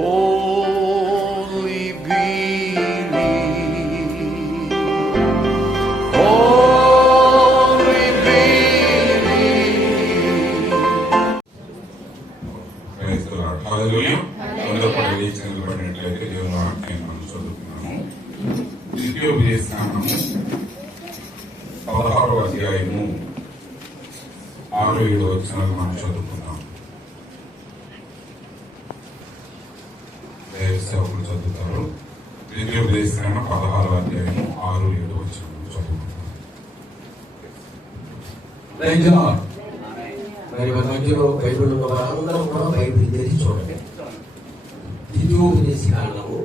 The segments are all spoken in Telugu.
Only believe, only believe. Praise the Lord. Hallelujah. అందరూ కూడా లేచి నిలబడినట్లయితే దేవుని వాక్యాన్ని మనం చదువుతున్నాము. ద్వితీయోపదేశకాండము 16వ అధ్యాయము 6-7 వచనాలు మనం చదువుకుందాం. సేవకులు చదువుతారు. ద్వితీయోపదేశకాండం 16వ అధ్యాయము 6-7 వచనాలు చదువుకుంటాం. మరి మధ్యలో బైబిల్ ఉన్న వారందరూ కూడా బైబిల్ తెరిచి చూడండి. ద్వితీయోపదేశకాండము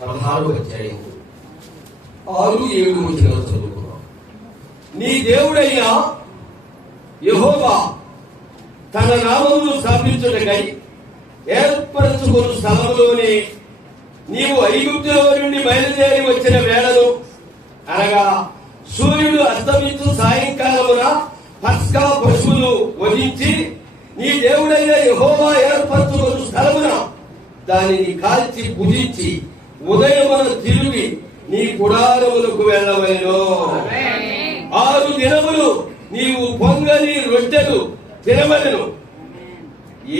16వ అధ్యాయము 6-7 వచనాలు చదువుకున్నాం. నీ దేవుడైన యెహోవా తన నామమును స్థాపించుటకై ఏర్పరచుకున్న స్థలములోనే నీవు ఐగుప్తులో నుండి బయలుదేరి వచ్చిన వేళను, అనగా సూర్యుడు అస్తమించు సాయంకాలమున పస్కా పశువులు వధించి నీ దేవుడైన యెహోవా ఏర్పరచుకున్న స్థలమున దానిని కాల్చి భుజించి ఉదయమున తిరిగి నీ గుడారములకు వెళ్ళవలెను. 6 దినములు నీవు పొంగని రొట్టెలు తినవలెను.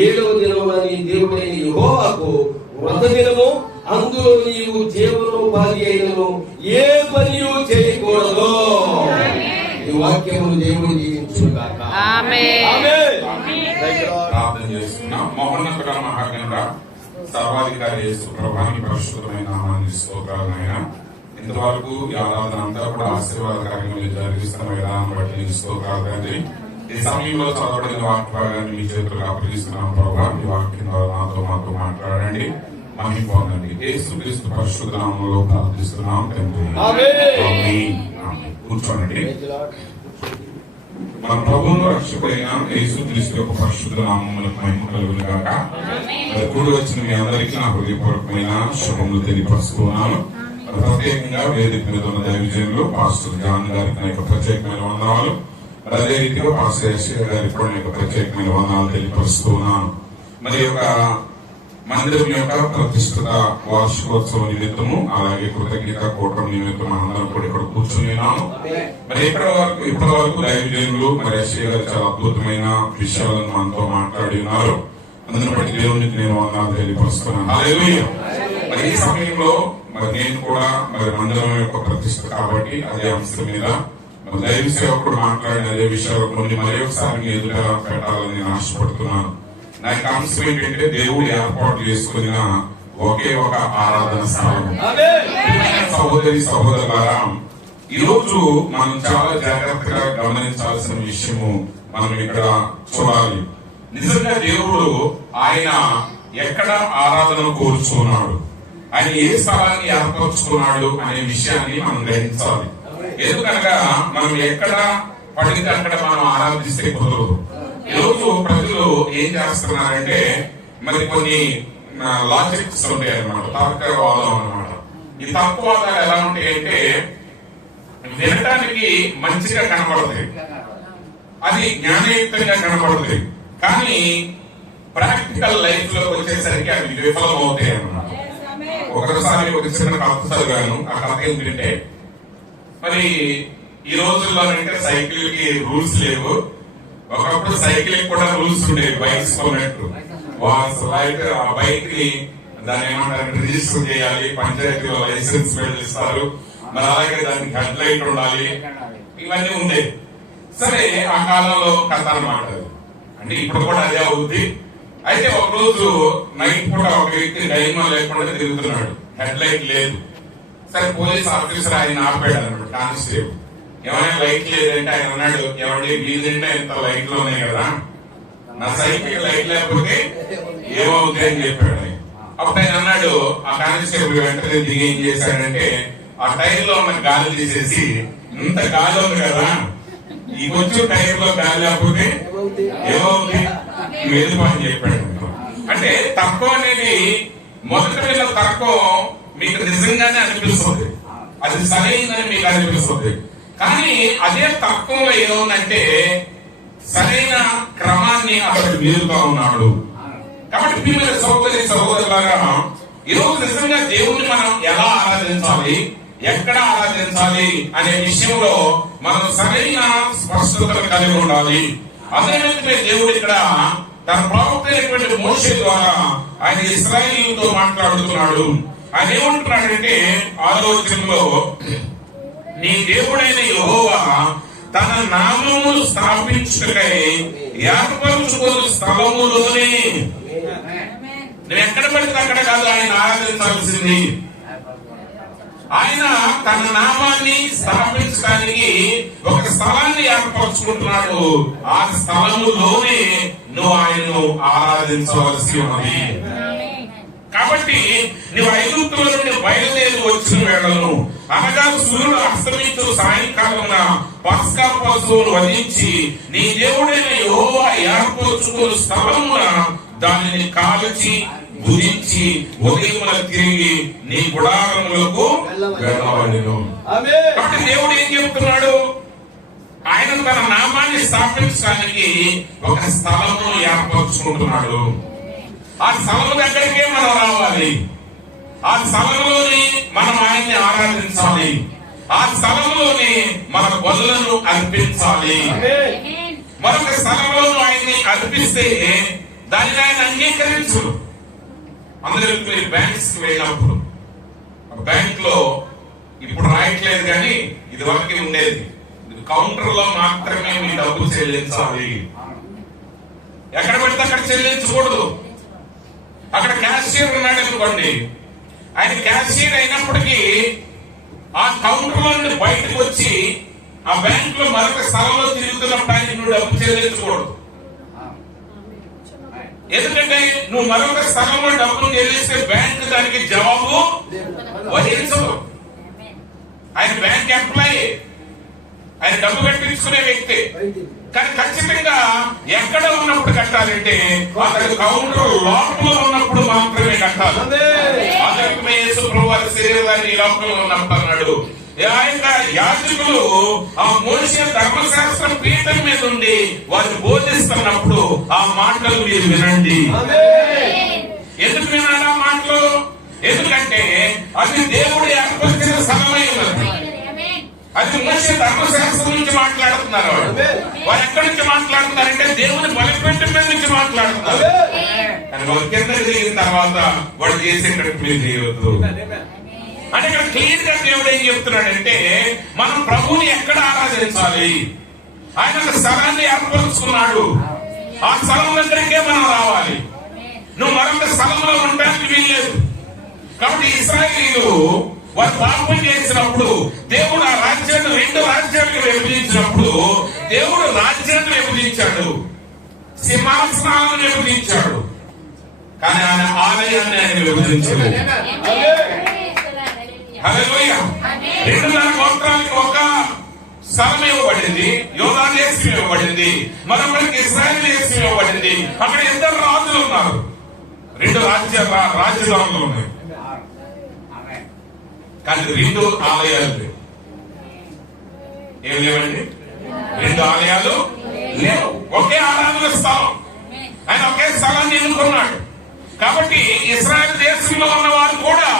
7వ దినమున నీ దేవుడైన యెహోవాకు వ్రత దినము, అందులో నీవు జీవనోపాధి అయినను ఏ పనియూ చేయకూడదు. ఈ వాక్యము దేవుడు దీవించుగాక. ప్రార్థన చేస్తున్నాం. మహోన్నతుడ మహాగణుడ సర్వాధికారి యేసు ప్రభువాని పరిశుద్ధమైన నామానికి స్తోత్రాలు నాయన. ఇంతవరకు ఈ ఆరాధన అంతా కూడా ఆశీర్వాద కార్యక్రమాలు జరిగిస్తున్న విధానం బట్టి నీకు స్తోత్రాలు తండ్రి. ఈ సమయంలో చదవబడిన వాక్య భాగాన్ని మీ చేతులకు అప్పగిస్తున్నాం ప్రభావ. ఈ వాక్యం ద్వారా మాతో మాట్లాడండి, మహిమ పొందండి. యేసుక్రీస్తు పరిశుద్ధ నామంలో ప్రార్థిస్తున్నాం తండ్రి. ఆమేన్. కూర్చోండి. మన ప్రభువును రక్షకుడైన యేసుక్రీస్తు యొక్క పరిశుద్ధ నామములకు మహిమ కలుగును గాక. కూడి వచ్చిన మీ అందరికీ నా హృదయపూర్వకమైన శుభములు తెలియపరుస్తున్నాను. ప్రత్యేకంగా వేదిక మీద ఉన్న దైవజనులు పాస్టర్ జాన్ గారికి నా యొక్క ప్రత్యేకమైన వందనాలు, అదే రీతిగా పాస్టర్ యెషయా గారికి కూడా నా యొక్క ప్రత్యేకమైన వందనాలు తెలియపరుస్తున్నాను. మరి యొక్క మందిరం యొక్క ప్రతిష్ఠిత వార్షికోత్సవం నిమిత్తము, అలాగే కృతజ్ఞత కూటమి నిమిత్తం అందరం కూడా ఇక్కడ కూర్చున్నాను. మరి ఇప్పటి వరకు దైవజనులు మరి యెషయా గారు చాలా అద్భుతమైన విషయాలను మనతో మాట్లాడి ఉన్నారు. అందుని బట్టి దేవునికి నేను వందనాలు తెలియపరుస్తున్నాను. హల్లెలూయా. మరి ఈ సమయంలో మరి నేను కూడా మరి మందిరం యొక్క ప్రతిష్ఠ కాబట్టి అదే అంశం మీద మరి దైవ సేవకుడు మాట్లాడిన అదే విషయాలు కొన్ని మరి ఒకసారి ఎదుట పెట్టాలని నేను ఆశపడుతున్నాను. నా యొక్క అంశం ఏంటంటే దేవుడు ఏర్పాటు చేసుకున్న ఒకే ఒక ఆరాధన స్థలం. సహోదరి సహోదరులారా, ఈ రోజు మనం చాలా జాగ్రత్తగా గమనించాల్సిన విషయము మనం ఇక్కడ చూడాలి. నిజంగా దేవుడు ఆయన ఎక్కడ ఆరాధన కోరుచున్నాడు, ఆయన ఏ స్థలాన్ని ఏర్పరచుకున్నాడు అనే విషయాన్ని మనం గ్రహించాలి. ఎందుకనగా మనం ఎక్కడ పడితే అక్కడ మనం ఆరాధిస్తే కుదరదు. ఈరోజు ప్రజలు ఏం చేస్తున్నారంటే మరి కొన్ని లాజిక్స్ ఉంటాయి అన్నమాట, తర్కవాదం అన్నమాట. ఈ తర్కవాదాలు ఎలా ఉంటాయంటే వినటానికి మంచిగా కనబడుతుంది, అది జ్ఞానయుక్తంగా కనబడుతుంది, కానీ ప్రాక్టికల్ లైఫ్ లో వచ్చేసరికి అవి విఫలం అవుతాయి అన్నమాట. ఒకసారి ఒక చిన్న కథ చదివాను. ఆ కథ ఏంటంటే మరి ఈ రోజుల్లో అంటే సైకిల్ కి రూల్స్ లేవు. ఒకప్పుడు సైకిల్ కూడా రూల్స్ ఉండేవి, బైక్స్ కొన్నట్టు. ఆ బైక్ ని దాన్ని ఏమంటారు, రిజిస్టర్ చేయాలి, పంచాయతీలో లైసెన్స్ ఇస్తారు, మరి అలాగే దానికి హెడ్ లైట్ ఉండాలి, ఇవన్నీ ఉండేవి. సరే, ఆ కాలంలో కథ అన్నమాట. అంటే ఇప్పుడు కూడా అదే అవుద్ది. అయితే ఒక రోజు నైట్ పూట ఒక వ్యక్తి డైమా లేకుండా తిరుగుతున్నాడు, హెడ్ లైట్ లేదు. సరే, పోలీస్ ఆఫీసర్ ఆయన ఆపాడు అన్నాడు, కానిస్టేబుల్. ఏమైనా లైట్ లేదంటే ఆయన అన్నాడు, ఎవరి వీధంటే ఇంత లైట్లు ఉన్నాయి కదా, నా సైకిల్ లైట్ లేకపోతే ఏమవుతుంది అని చెప్పాడు ఆయన. అప్పుడు ఆయన అన్నాడు, ఆ కానిస్టేబుల్ వెంటనే దిగి ఏం చేశాడంటే ఆ టైర్ లో ఉన్న గాలి తీసేసి, ఇంత గాలి ఉంది కదా, ఈ కొంచెం టైర్ లో గాలి లేకపోతే ఏమవుతుంది, వెళ్ళిపో అని చెప్పాడు. అంటే తక్కువ అనేది మొదట వెళ్ళిన తక్కువ మీకు నిజంగానే అనిపిస్తుంది, అది సరైనదని మీకు అనిపిస్తుంది. కానీ అదే తక్కువలో ఏముందంటే సరైన క్రమాన్ని అతడు మీరుగా ఉన్నాడు. కాబట్టి ప్రియమైన సహోదరి సహోదరులారా, ఈరోజు నిజంగా దేవుణ్ణి మనం ఎలా ఆరాధించాలి, ఎక్కడ ఆరాధించాలి అనే విషయంలో మనం సరైన స్పష్టతను కలిగి ఉండాలి. అదేవిధంగా దేవుడు ఇక్కడ తన ప్రవక్త అయినటువంటి మోషే ద్వారా ఆయన ఇశ్రాయేలుతో మాట్లాడుతున్నాడు. ఆయన ఏమంటున్నాడంటే 6వ వచనంలో, నీ దేవుడైన యెహోవా తన నామమును స్థాపించుటకై ఏర్పరచుకున్న స్థలములోనే, నువ్వు ఎక్కడ పడితే అక్కడ కాదు ఆయన ఆరాధించాల్సింది. ఆయన తన నామాన్ని స్థాపించడానికి ఒక స్థలాన్ని ఏర్పరచుకుంటున్నాడు. ఆ స్థలములోనే నువ్వు ఆయనను ఆరాధించవలసి ఉన్నది. కాబట్టి నువ్వు ఐగుప్తుల నుండి బయలుదేరి వచ్చిన వేళను, అనగా సూర్యుడు అస్తమించు సాయంకాలం పస్కా పశువును వధించి నీ దేవుడైన యెహోవా ఏర్పరచుకున్న స్థలమున దానిని కాల్చి భుజించి ఉదయమున తిరిగి నీ గుడారములకు వెళ్ళవలెను. కాబట్టి దేవుడు ఏం చెప్తున్నాడు? ఆయన తన నామాన్ని స్థాపించడానికి ఒక స్థలమును ఏర్పరచుకుంటున్నాడు. ఆ స్థలము దగ్గరికే మనం రావాలి. ఆ స్థలంలోని మనం ఆయన్ని ఆరాధించాలి. ఆ స్థలంలోని మన బలులను అర్పించాలి. మరొక స్థలంలో ఆయన్ని అర్పిస్తే దానిని ఆయన అంగీకరించు. అందరికి బ్యాంక్స్ వెళ్ళినప్పుడు బ్యాంక్ లో ఇప్పుడు రాయట్లేదు కానీ ఇది వరకు ఉండేది, కౌంటర్ లో మాత్రమే మీ డబ్బు చెల్లించాలి. ఎక్కడ పడితే అక్కడ చెల్లించకూడదు. అక్కడ క్యాషియర్ ఉన్నాడు అనుకోండి, ఆయన క్యాషియర్ అయినప్పటికీ ఆ కౌంటర్ లో నుండి బయటకు వచ్చి ఆ బ్యాంక్ లో మరొక స్థలంలో తిరుగుతున్నప్పుడు ఆయన నువ్వు డబ్బు చెల్లించకూడదు. ఎందుకంటే నువ్వు మరొక స్థలంలో డబ్బులు చెల్లిస్తే బ్యాంక్ దానికి జవాబు వహించదు. ఆయన బ్యాంక్ ఎంప్లాయీ, ఆయన డబ్బు కట్టించుకునే వ్యక్తి. కానీ ఖచ్చితంగా ఎక్కడ ఉన్నప్పుడు కట్టాలంటే అతడు కౌంటర్ లోపల ఉన్నప్పుడు మాత్రమే కట్టాలి. అతనికి యేసు ప్రభువు శరీరాన్ని లోపల ఉన్నప్పుడు అన్నాడు. ఆయన యాజకులు ఆ మోషే ధర్మశాస్త్రం పీఠం మీద ఉండి వారు బోధిస్తున్నప్పుడు ఆ మాటలు మీరు వినండి. ఎందుకు వినాలి ఆ మాటలు? ఎందుకంటే అది దేవుడు ఏర్పరిచిన స్థలమై ఉన్నది. అది మోషే ధర్మశాస్త్రం నుంచి మాట్లాడుతున్నారు. వారు ఎక్కడి నుంచి మాట్లాడుతున్నారంటే దేవుని బలిపీఠం మీద నుంచి మాట్లాడుతున్నారు. కానీ వారు కింద దిగిన తర్వాత వాడు చేసేటట్టు మీరు చేయవద్దు అంటే ఇక్కడ క్లియర్ గా దేవుడు ఏం చెప్తున్నాడంటే మనం ప్రభువుని ఎక్కడ ఆరాధించాలి. ఆయన ఒక స్థలాన్ని ఏర్పరుచుకున్నాడు. ఆ స్థలం దగ్గరికే మనం రావాలి. నువ్వు మరొక స్థలంలో ఉండడానికి వీల్లేదు. కాబట్టి ఇశ్రాయేలీయులు వారు పాపం చేసినప్పుడు దేవుడు ఆ రాజ్యాన్ని 2 రాజ్యాలుగా విభజించినప్పుడు దేవుడు రాజ్యాన్ని విభజించాడు, సింహాసనాలను విభజించాడు. కానీ ఆయన ఆలయాన్ని ఆయన విభజించలేదు. హల్లెలూయా. 2 గోత్రాలకు ఒక స్థలం ఇవ్వబడింది, యోధా దేశం ఇవ్వబడింది, మరొకరికి ఇశ్రాయేలు దేశం ఇవ్వబడింది. అక్కడ 2 రాజులు ఉన్నారు, 2 రాజ్యాలు ఉన్నాయి. కానీ 2 ఆలయాలు లేవు. ఏం లేవండి? 2 ఆలయాలు లేవు. ఒకే ఆరాధన స్థలం. ఆయన ఒకే స్థలాన్ని ఎన్నుకున్నాడు. కాబట్టి ఇశ్రాయేలు దేశంలో ఉన్న వారు కూడా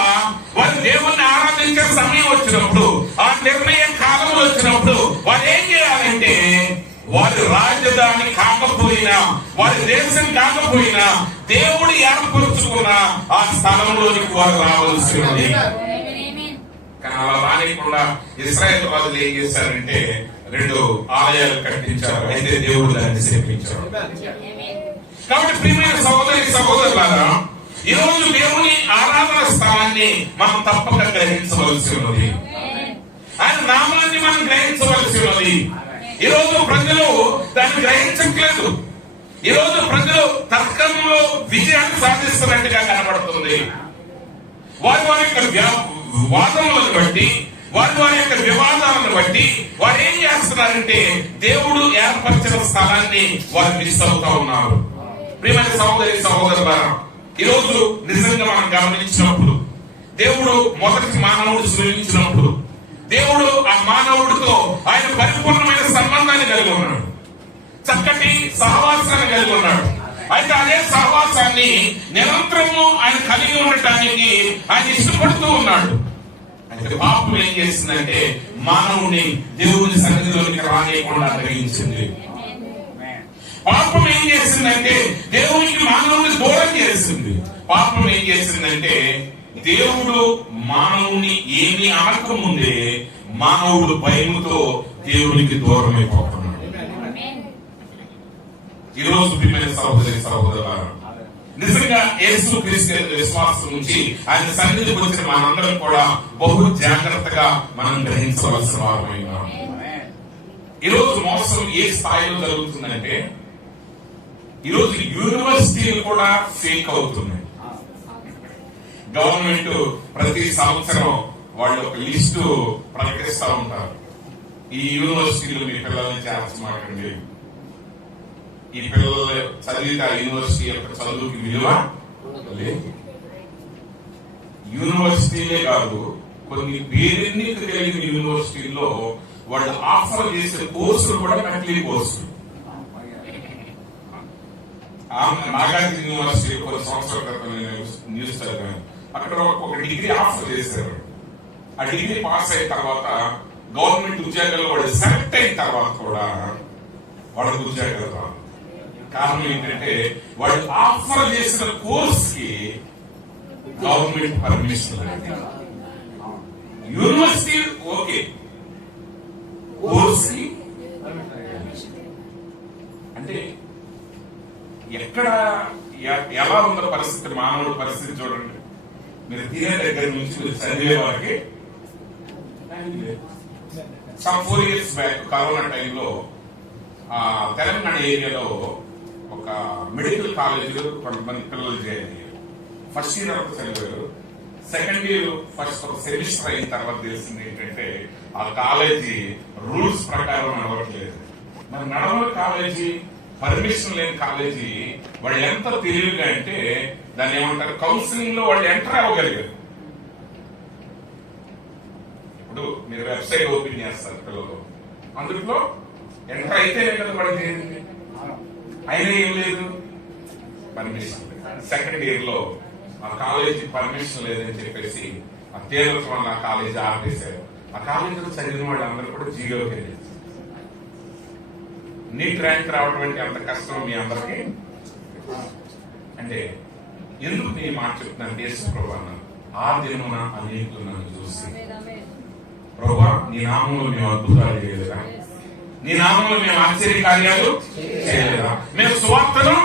వారు దేవుణ్ణి ఆరాధించే సమయం వచ్చినప్పుడు, ఆ నిర్ణయ కాలంలో వచ్చినప్పుడు వారు ఏం చేయాలంటే వారి రాజధాని కాకపోయినా, వారి దేశం కాకపోయినా దేవుడు ఏర్పరుచుకున్న ఆ స్థలంలోనికి వారు రావాల్సి ఉంది. కానీ అలా రానికుండా ఇశ్రాయేలు రాజులు ఏం చేశారంటే 2 ఆలయాలు కట్టించారు. అయితే దేవుడు దాన్ని శపించాడు. కాబట్టి ప్రియమైన సహోదరి సహోదరులారా, ఈ రోజు దేవుని ఆరాధన స్థలాన్ని మనం తప్పక గ్రహించవలసి ఉన్నది. ఆయన నామాన్ని మనం గ్రహించవలసి ఉన్నది. ఈ రోజు ప్రజలు దాన్ని గ్రహించట్లేదు. ఈ రోజు ప్రజలు తర్కంలో విజయాన్ని సాధిస్తున్నట్టుగా కనబడుతుంది. వారి వారి యొక్క వాదనలను బట్టి, వారి యొక్క వివాదాలను బట్టి వారు ఏం చేస్తున్నారంటే దేవుడు ఏర్పరిచిన స్థలాన్ని వారు మిస్ అవుతా ఉన్నారు. ప్రియమైన సహోదరి సహోదరులారా, ఈ రోజు నిజంగా మనం గమనించినప్పుడు దేవుడు మొదటి మానవుడు సృజించినప్పుడు దేవుడు ఆ మానవుడితో ఆయన పరిపూర్ణమైన సంబంధాన్ని కలిగి ఉన్నాడు, చక్కటి సహవాసాన్ని కలిగి ఉన్నాడు. అయితే అదే సహవాసాన్ని నిరంతరము ఆయన కలిగి ఉండటానికి చేయటానికి ఆయన ఇష్టపడుతూ ఉన్నాడు. అయితే పాపం ఏం చేసిందంటే మానవుని దేవుని సన్నిధిలోనికి రానియకుండా తగ్గించింది. పాపం ఏం చేసిందంటే దేవునికి మానవుని దూరం చేసింది. పాపం ఏం చేసిందంటే దేవుడు మానవుని ఏమి అనకముందే మానవుడు భయముతో దేవునికి దూరం అయిపోతున్నాడు. ఈరోజు ప్రియమైన సహోదరి సహోదరులారా, నిజంగా యేసు క్రీస్తు విశ్వాసం నుంచి ఆయన సన్నిధికి వచ్చిన మనందరం కూడా బహు జాగ్రత్తగా మనం గ్రహించవలసిన వారమైనా. ఈరోజు మోసం ఏ స్థాయిలో జరుగుతుందంటే ఈరోజు యూనివర్సిటీలు కూడా ఫేక్ అవుతున్నాయి. గవర్నమెంట్ ప్రతి సంవత్సరం వాళ్ళు ఒక లిస్టు ప్రకటిస్తూ ఉంటారు. ఈ యూనివర్సిటీలు మీ పిల్లల్ని చేర్చమాకండి, ఈ పిల్లలు చదివితే ఆ యూనివర్సిటీ యొక్క చదువుకి విలువ లేదు. యూనివర్సిటీలే కాదు, కొన్ని పేరెన్నిక కలిగిన యూనివర్సిటీల్లో వాళ్ళు ఆఫర్ చేసే కోర్సులు కూడా నకిలీ కోర్సులు. నాగార్జున యూనివర్సిటీ కొన్ని సంవత్సరాల క్రితం న్యూస్ చదివాను. అక్కడ ఒక డిగ్రీ ఆఫర్ చేశారు. ఆ డిగ్రీ పాస్ అయిన తర్వాత గవర్నమెంట్ ఉద్యోగాల్లో వాళ్ళు సెలెక్ట్ అయిన తర్వాత కూడా వాళ్ళకి ఉద్యోగాలు రావు. కారణం ఏంటంటే వాళ్ళు ఆఫర్ చేసిన కోర్స్ కి గవర్నమెంట్ పర్మిషన్ లేదు. యూనివర్సిటీ ఓకే, కోర్స్ కి అంటే ఎక్కడ ఎలా ఉందో పరిస్థితి, మానవుడి పరిస్థితి చూడండి. మీరు తినే దగ్గర నుంచి మీరు చదివే వారికి 4 years బ్యాక్ కరోనా టైంలో తెలంగాణ ఏరియాలో ఒక మెడికల్ కాలేజీలో కొంతమంది పిల్లలు జాయిన్ అయ్యారు. ఫస్ట్ ఇయర్ వరకు చదివారు. సెకండ్ ఇయర్ ఫస్ట్ ఒక సెమిస్టర్ అయిన తర్వాత తెలిసింది ఏంటంటే ఆ కాలేజీ రూల్స్ ప్రకారం నడవట్లేదు. మరి నడవని కాలేజీ, పర్మిషన్ లేని కాలేజీ వాళ్ళు ఎంత తెలివిగా అంటే దాన్ని ఏమంటారు, కౌన్సిలింగ్ లో వాళ్ళు ఎంటర్ అవ్వగలిగారు. ఇప్పుడు మీరు వెబ్సైట్ ఓపెన్ చేస్తారు పిల్లలు, అందులో ఎంటర్ అయితేనే కదా వాడికి అయినా ఏం లేదు పర్మిషన్. సెకండ్ ఇయర్ లో ఆ కాలేజీ పర్మిషన్ లేదని చెప్పేసి ఆ తీవ్రత వల్ల ఆ కాలేజీ ఆపేశారు. ఆ కాలేజీలో చదివిన వాళ్ళు అందరూ కూడా జీరోకి వెళ్ళారు. నీట్ ర్యాంక్ రావడం అంటే అంత కష్టం మీ అందరికి. అంటే ఎందుకు నీ మాట చెప్తున్నాను, దేశ ప్రభా ఆ దినమున అనేకులు నన్ను చూసి ప్రభా నీ నామంలో మేము అద్భుతాలు చేయలేదా, నీ నామంలో మేము ఆశ్చర్య కార్యాలు చేయలేదా, మేము సువార్తను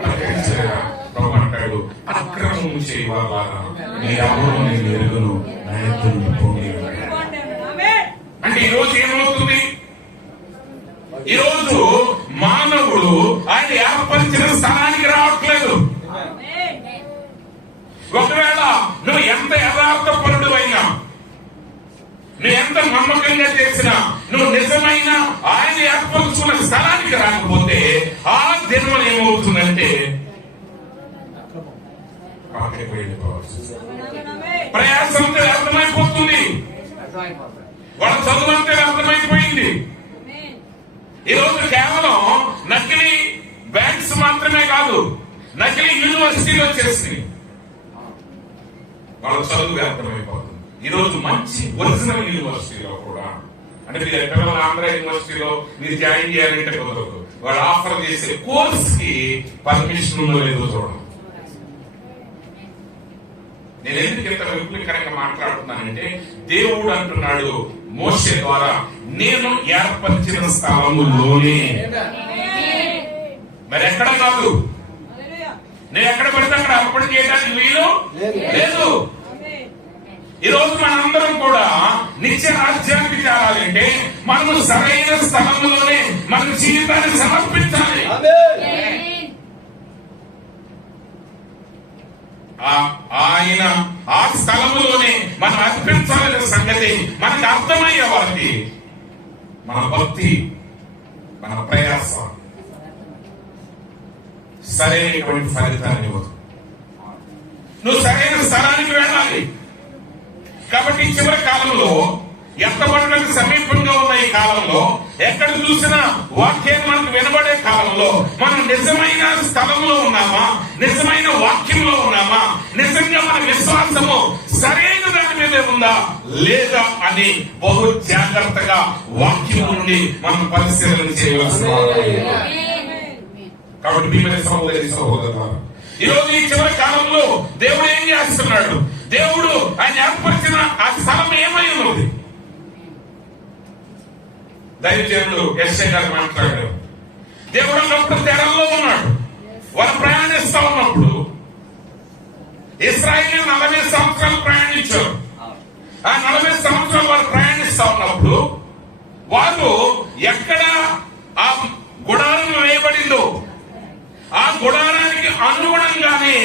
ప్రకటించలేదా. ప్రభు అంటాడు అక్రమం చేయవాలా నీ అమలు నేను ఎరుగును నా ఎత్తును పోనీ. అంటే ఈరోజు ఏమవుతుంది, ఈరోజు మానవుడు ఆయన ఏర్పరిచిన స్థానానికి రావట్లేదు. ఒకవేళ నువ్వు ఎంత యథార్థపరుడు అయినా, నువ్వు ఎంత నమ్మకంగా చేసినా, నువ్వు నిజమైన ఆయన ఏర్పరుచుకున్న స్థలానికి రాకపోతే ఆ జన్మలు ఏమవుతుందంటే ప్రయాసంతో అర్థమైపోతుంది, వాళ్ళ చదువు అంతా అర్థమైపోయింది. ఈరోజు కేవలం నకిలీ బ్యాంక్స్ మాత్రమే కాదు, నకిలీ యూనివర్సిటీలు వచ్చేసి వాళ్ళ చదువు అర్థమైపోతుంది. ఈరోజు మంచి ఒరిజినల్ యూనివర్సిటీలో కూడా, అంటే మీరు ఎక్కడ ఆంధ్ర యూనివర్సిటీలో మీరు జాయిన్ చేయాలంటే కుదరదు. వాళ్ళు ఆఫర్ చేసే కోర్స్ కి పర్మిషన్ ఉందో లేదో చూడండి. నేను ఎందుకు ఇంత విపులీకరంగా మాట్లాడుతున్నానంటే దేవుడు అంటున్నాడు మోషే ద్వారా, నేను ఏర్పరిచిన స్థలములోనే, మరి ఎక్కడ కాదు, నేను ఎక్కడ పడితే అక్కడ అర్పణ చేయడానికి వీలు లేదు. ఈరోజు మనందరం కూడా నిత్య రాజ్యానికి చేరాలంటే మనము సరైన స్థలంలోనే మన జీవితాన్ని సమర్పించాలి. ఆయన ఆ స్థలములోనే మనం అర్పించాలనే సంగతి మనకు అర్థమయ్యే వారికి మన భక్తి, మన ప్రయాస సరైనటువంటి ఫలితాన్ని ఇవ్వదు. నువ్వు సరైన స్థలానికి వెళ్ళాలి. కాబట్టి చివరి కాలంలో ఎత్తబడడానికి సమీపంగా ఉన్న ఈ కాలంలో ఎక్కడ చూసినా వాక్యాన్ని మనకు వినబడే కాలంలో మనం నిజమైన స్థలంలో ఉన్నామా, నిజమైన వాక్యంలో ఉన్నామా, నిజంగా మన విశ్వాసము సరైన దాని మీదే ఉందా లేదా అని బహు జాగ్రత్తగా వాక్యం నుండి మనం పరిశీలన చేయవలసిన కాబట్టి మీ మీద సహోదరి సహోదరులారా, ఈరోజు ఈ చివరి కాలంలో దేవుడు ఏం చేస్తున్నాడు? దేవుడు ఆయన ఏర్పరిచిన ఆ స్థలం ఏమై ఉన్నది? దైవజనుడు యెషయా గారు మాట్లాడారు. దేవుడు అన్నప్పుడు తెరల్లో ఉన్నాడు. వారు ప్రయాణిస్తా ఉన్నప్పుడు ఇశ్రాయేలు 40 సంవత్సరాలు ప్రయాణించారు. ఆ 40 సంవత్సరాలు వారు ప్రయాణిస్తా ఉన్నప్పుడు వారు ఎక్కడ ఆ గుడారం వేయబడిందో ఆ గుడారానికి అనుగుణంగానే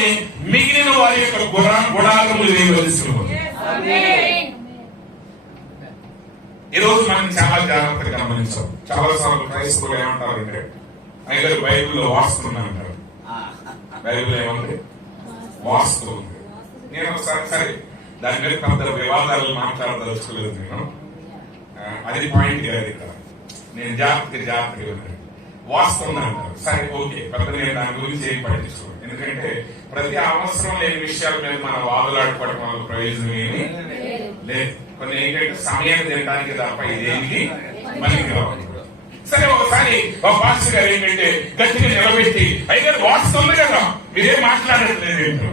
మిగిలిన వారి యొక్క గుడారములు వేయవలసి ఉంది. ఈరోజు మనం చాలా జాగ్రత్తగా గమనించాం. చాలా సార్లు క్రైస్తవులు ఏమంటారంటే అయితే బైబిల్లో వాస్తు అంటారు. బైబిల్ ఏమంటే వాస్తు ఉంది. నేను ఒకసారి సరే దాని మీద పెద్ద వివాదాలు మాట్లాడదలుచుకోలేదు. నేను అది పాయింట్ కాదు ఇక్కడ. నేను జాగ్రత్తగా వాస్తు అంటారు. సరే ఓకే, పెద్ద నేను దాని గురించి ఏం పట్టించుకోను. ఎందుకంటే ప్రతి అవసరం లేని విషయాల మీద మన వాదులాడుకోవడం వల్ల ప్రయోజనం ఏమి లేదు. కొన్ని ఏంటంటే సమయాన్ని తినడానికి తప్ప ఇదేంటి మనకి రావాలి. సరే ఒకసారి ఒక పాస్టర్ గారు ఏంటంటే గట్టిగా నిలబెట్టి అయితే వాస్తుంది కదా మీరేం మాట్లాడట్లేదు ఏంటో.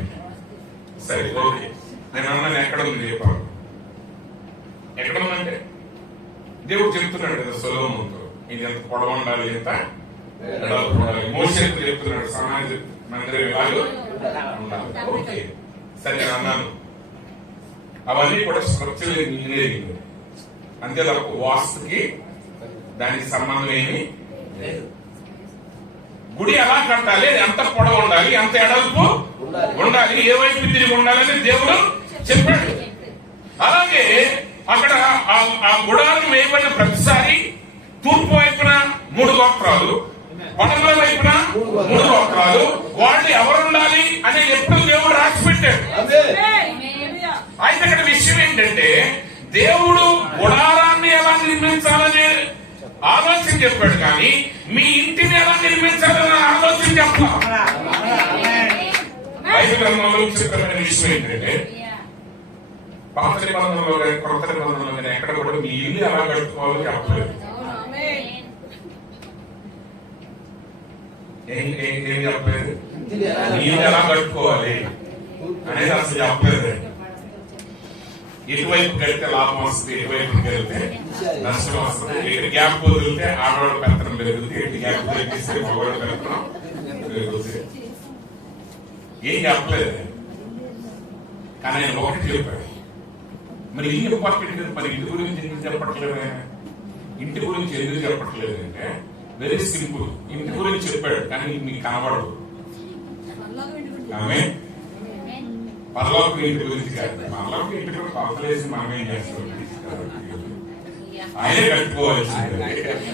సరే ఓకే, నేను అన్నాను ఎక్కడ ఉంది చెప్పాను. ఎక్కడ ఉందంటే దేవుడు చెప్తున్నాడు కదా సొలొమోనుతో, ఇది ఎంత పొడవు ఉండాలి, ఎంత ఉండాలి. మోషేకు చెప్తున్నాడు సమాజ మందిరం ఇలాగ ఉండాలి. ఓకే సరే నేను అన్నాను అవన్నీ కూడా స్ట్రక్చరల్ ఇంజనీరింగ్, అంతే తప్ప వాస్తుకి దానికి సంబంధం ఏమి లేదు. గుడి ఎలా కట్టాలి, ఎంత పొడవు ఉండాలి, ఎంత ఎడల్పు ఉండాలి, ఏ వైపు తిరిగి ఉండాలని దేవుడు చెప్పాడు. అలాగే అక్కడ ఆ గుడారం వేయబడిన ప్రతిసారి తూర్పు వైపున 3 గోత్రాలు, పడమర వైపున 3 గోత్రాలు, వాళ్ళు ఎవరు ఉండాలి అనేది ఎప్పుడు దేవుడు రాసి పెట్టాడు. అయితే ఇక్కడ విషయం ఏంటంటే దేవుడు గుడారాన్ని ఎలా నిర్మించాలనే ఆలోచన చెప్పాడు, కానీ మీ ఇంటిని ఎలా నిర్మించాలనే ఆలోచన చెప్పాలి. బైబిల్ గ్రంథంలో చెప్పిన విషయం ఏంటంటే పాత నిబంధనలో కానీ కొత్త నిబంధనలో కానీ ఎక్కడ కూడా మీ ఇల్లు ఎలా కట్టుకోవాలో చెప్పలేదు. ఏం చెప్పలేదు, మీ ఇల్లు ఎలా కట్టుకోవాలి అనేది అసలు చెప్పలేదు. ఎటువైపు కడితే లాభం వస్తుంది, ఎటువైపు కలిగితే నష్టం వస్తుంది, ఎటు గ్యాప్ వదిలితే ఆడవాడు పెత్తనం పెరుగుతుంది, ఎటు గ్యాప్ తగ్గిస్తే మగవాడు పెత్తనం పెరుగుతుంది. ఏం చెప్పలేదు, కానీ ఆయన ఒకటి చెప్పాడు. మరి ఈ ఇంపార్టెంట్, మరి ఇంటి గురించి ఎందుకు చెప్పట్లేదు, ఇంటి గురించి ఎందుకు చెప్పట్లేదు అంటే వెరీ సింపుల్. ఇంటి గురించి చెప్పాడు కానీ మీకు కనబడదు. ఆమె పర్లోకి ఇంటి గురించి కాదు, పర్లోకి ఇంటి కూడా పక్కలేసి మనమేం చేస్తాం, ఆయనే కట్టుకోవాల్సింది.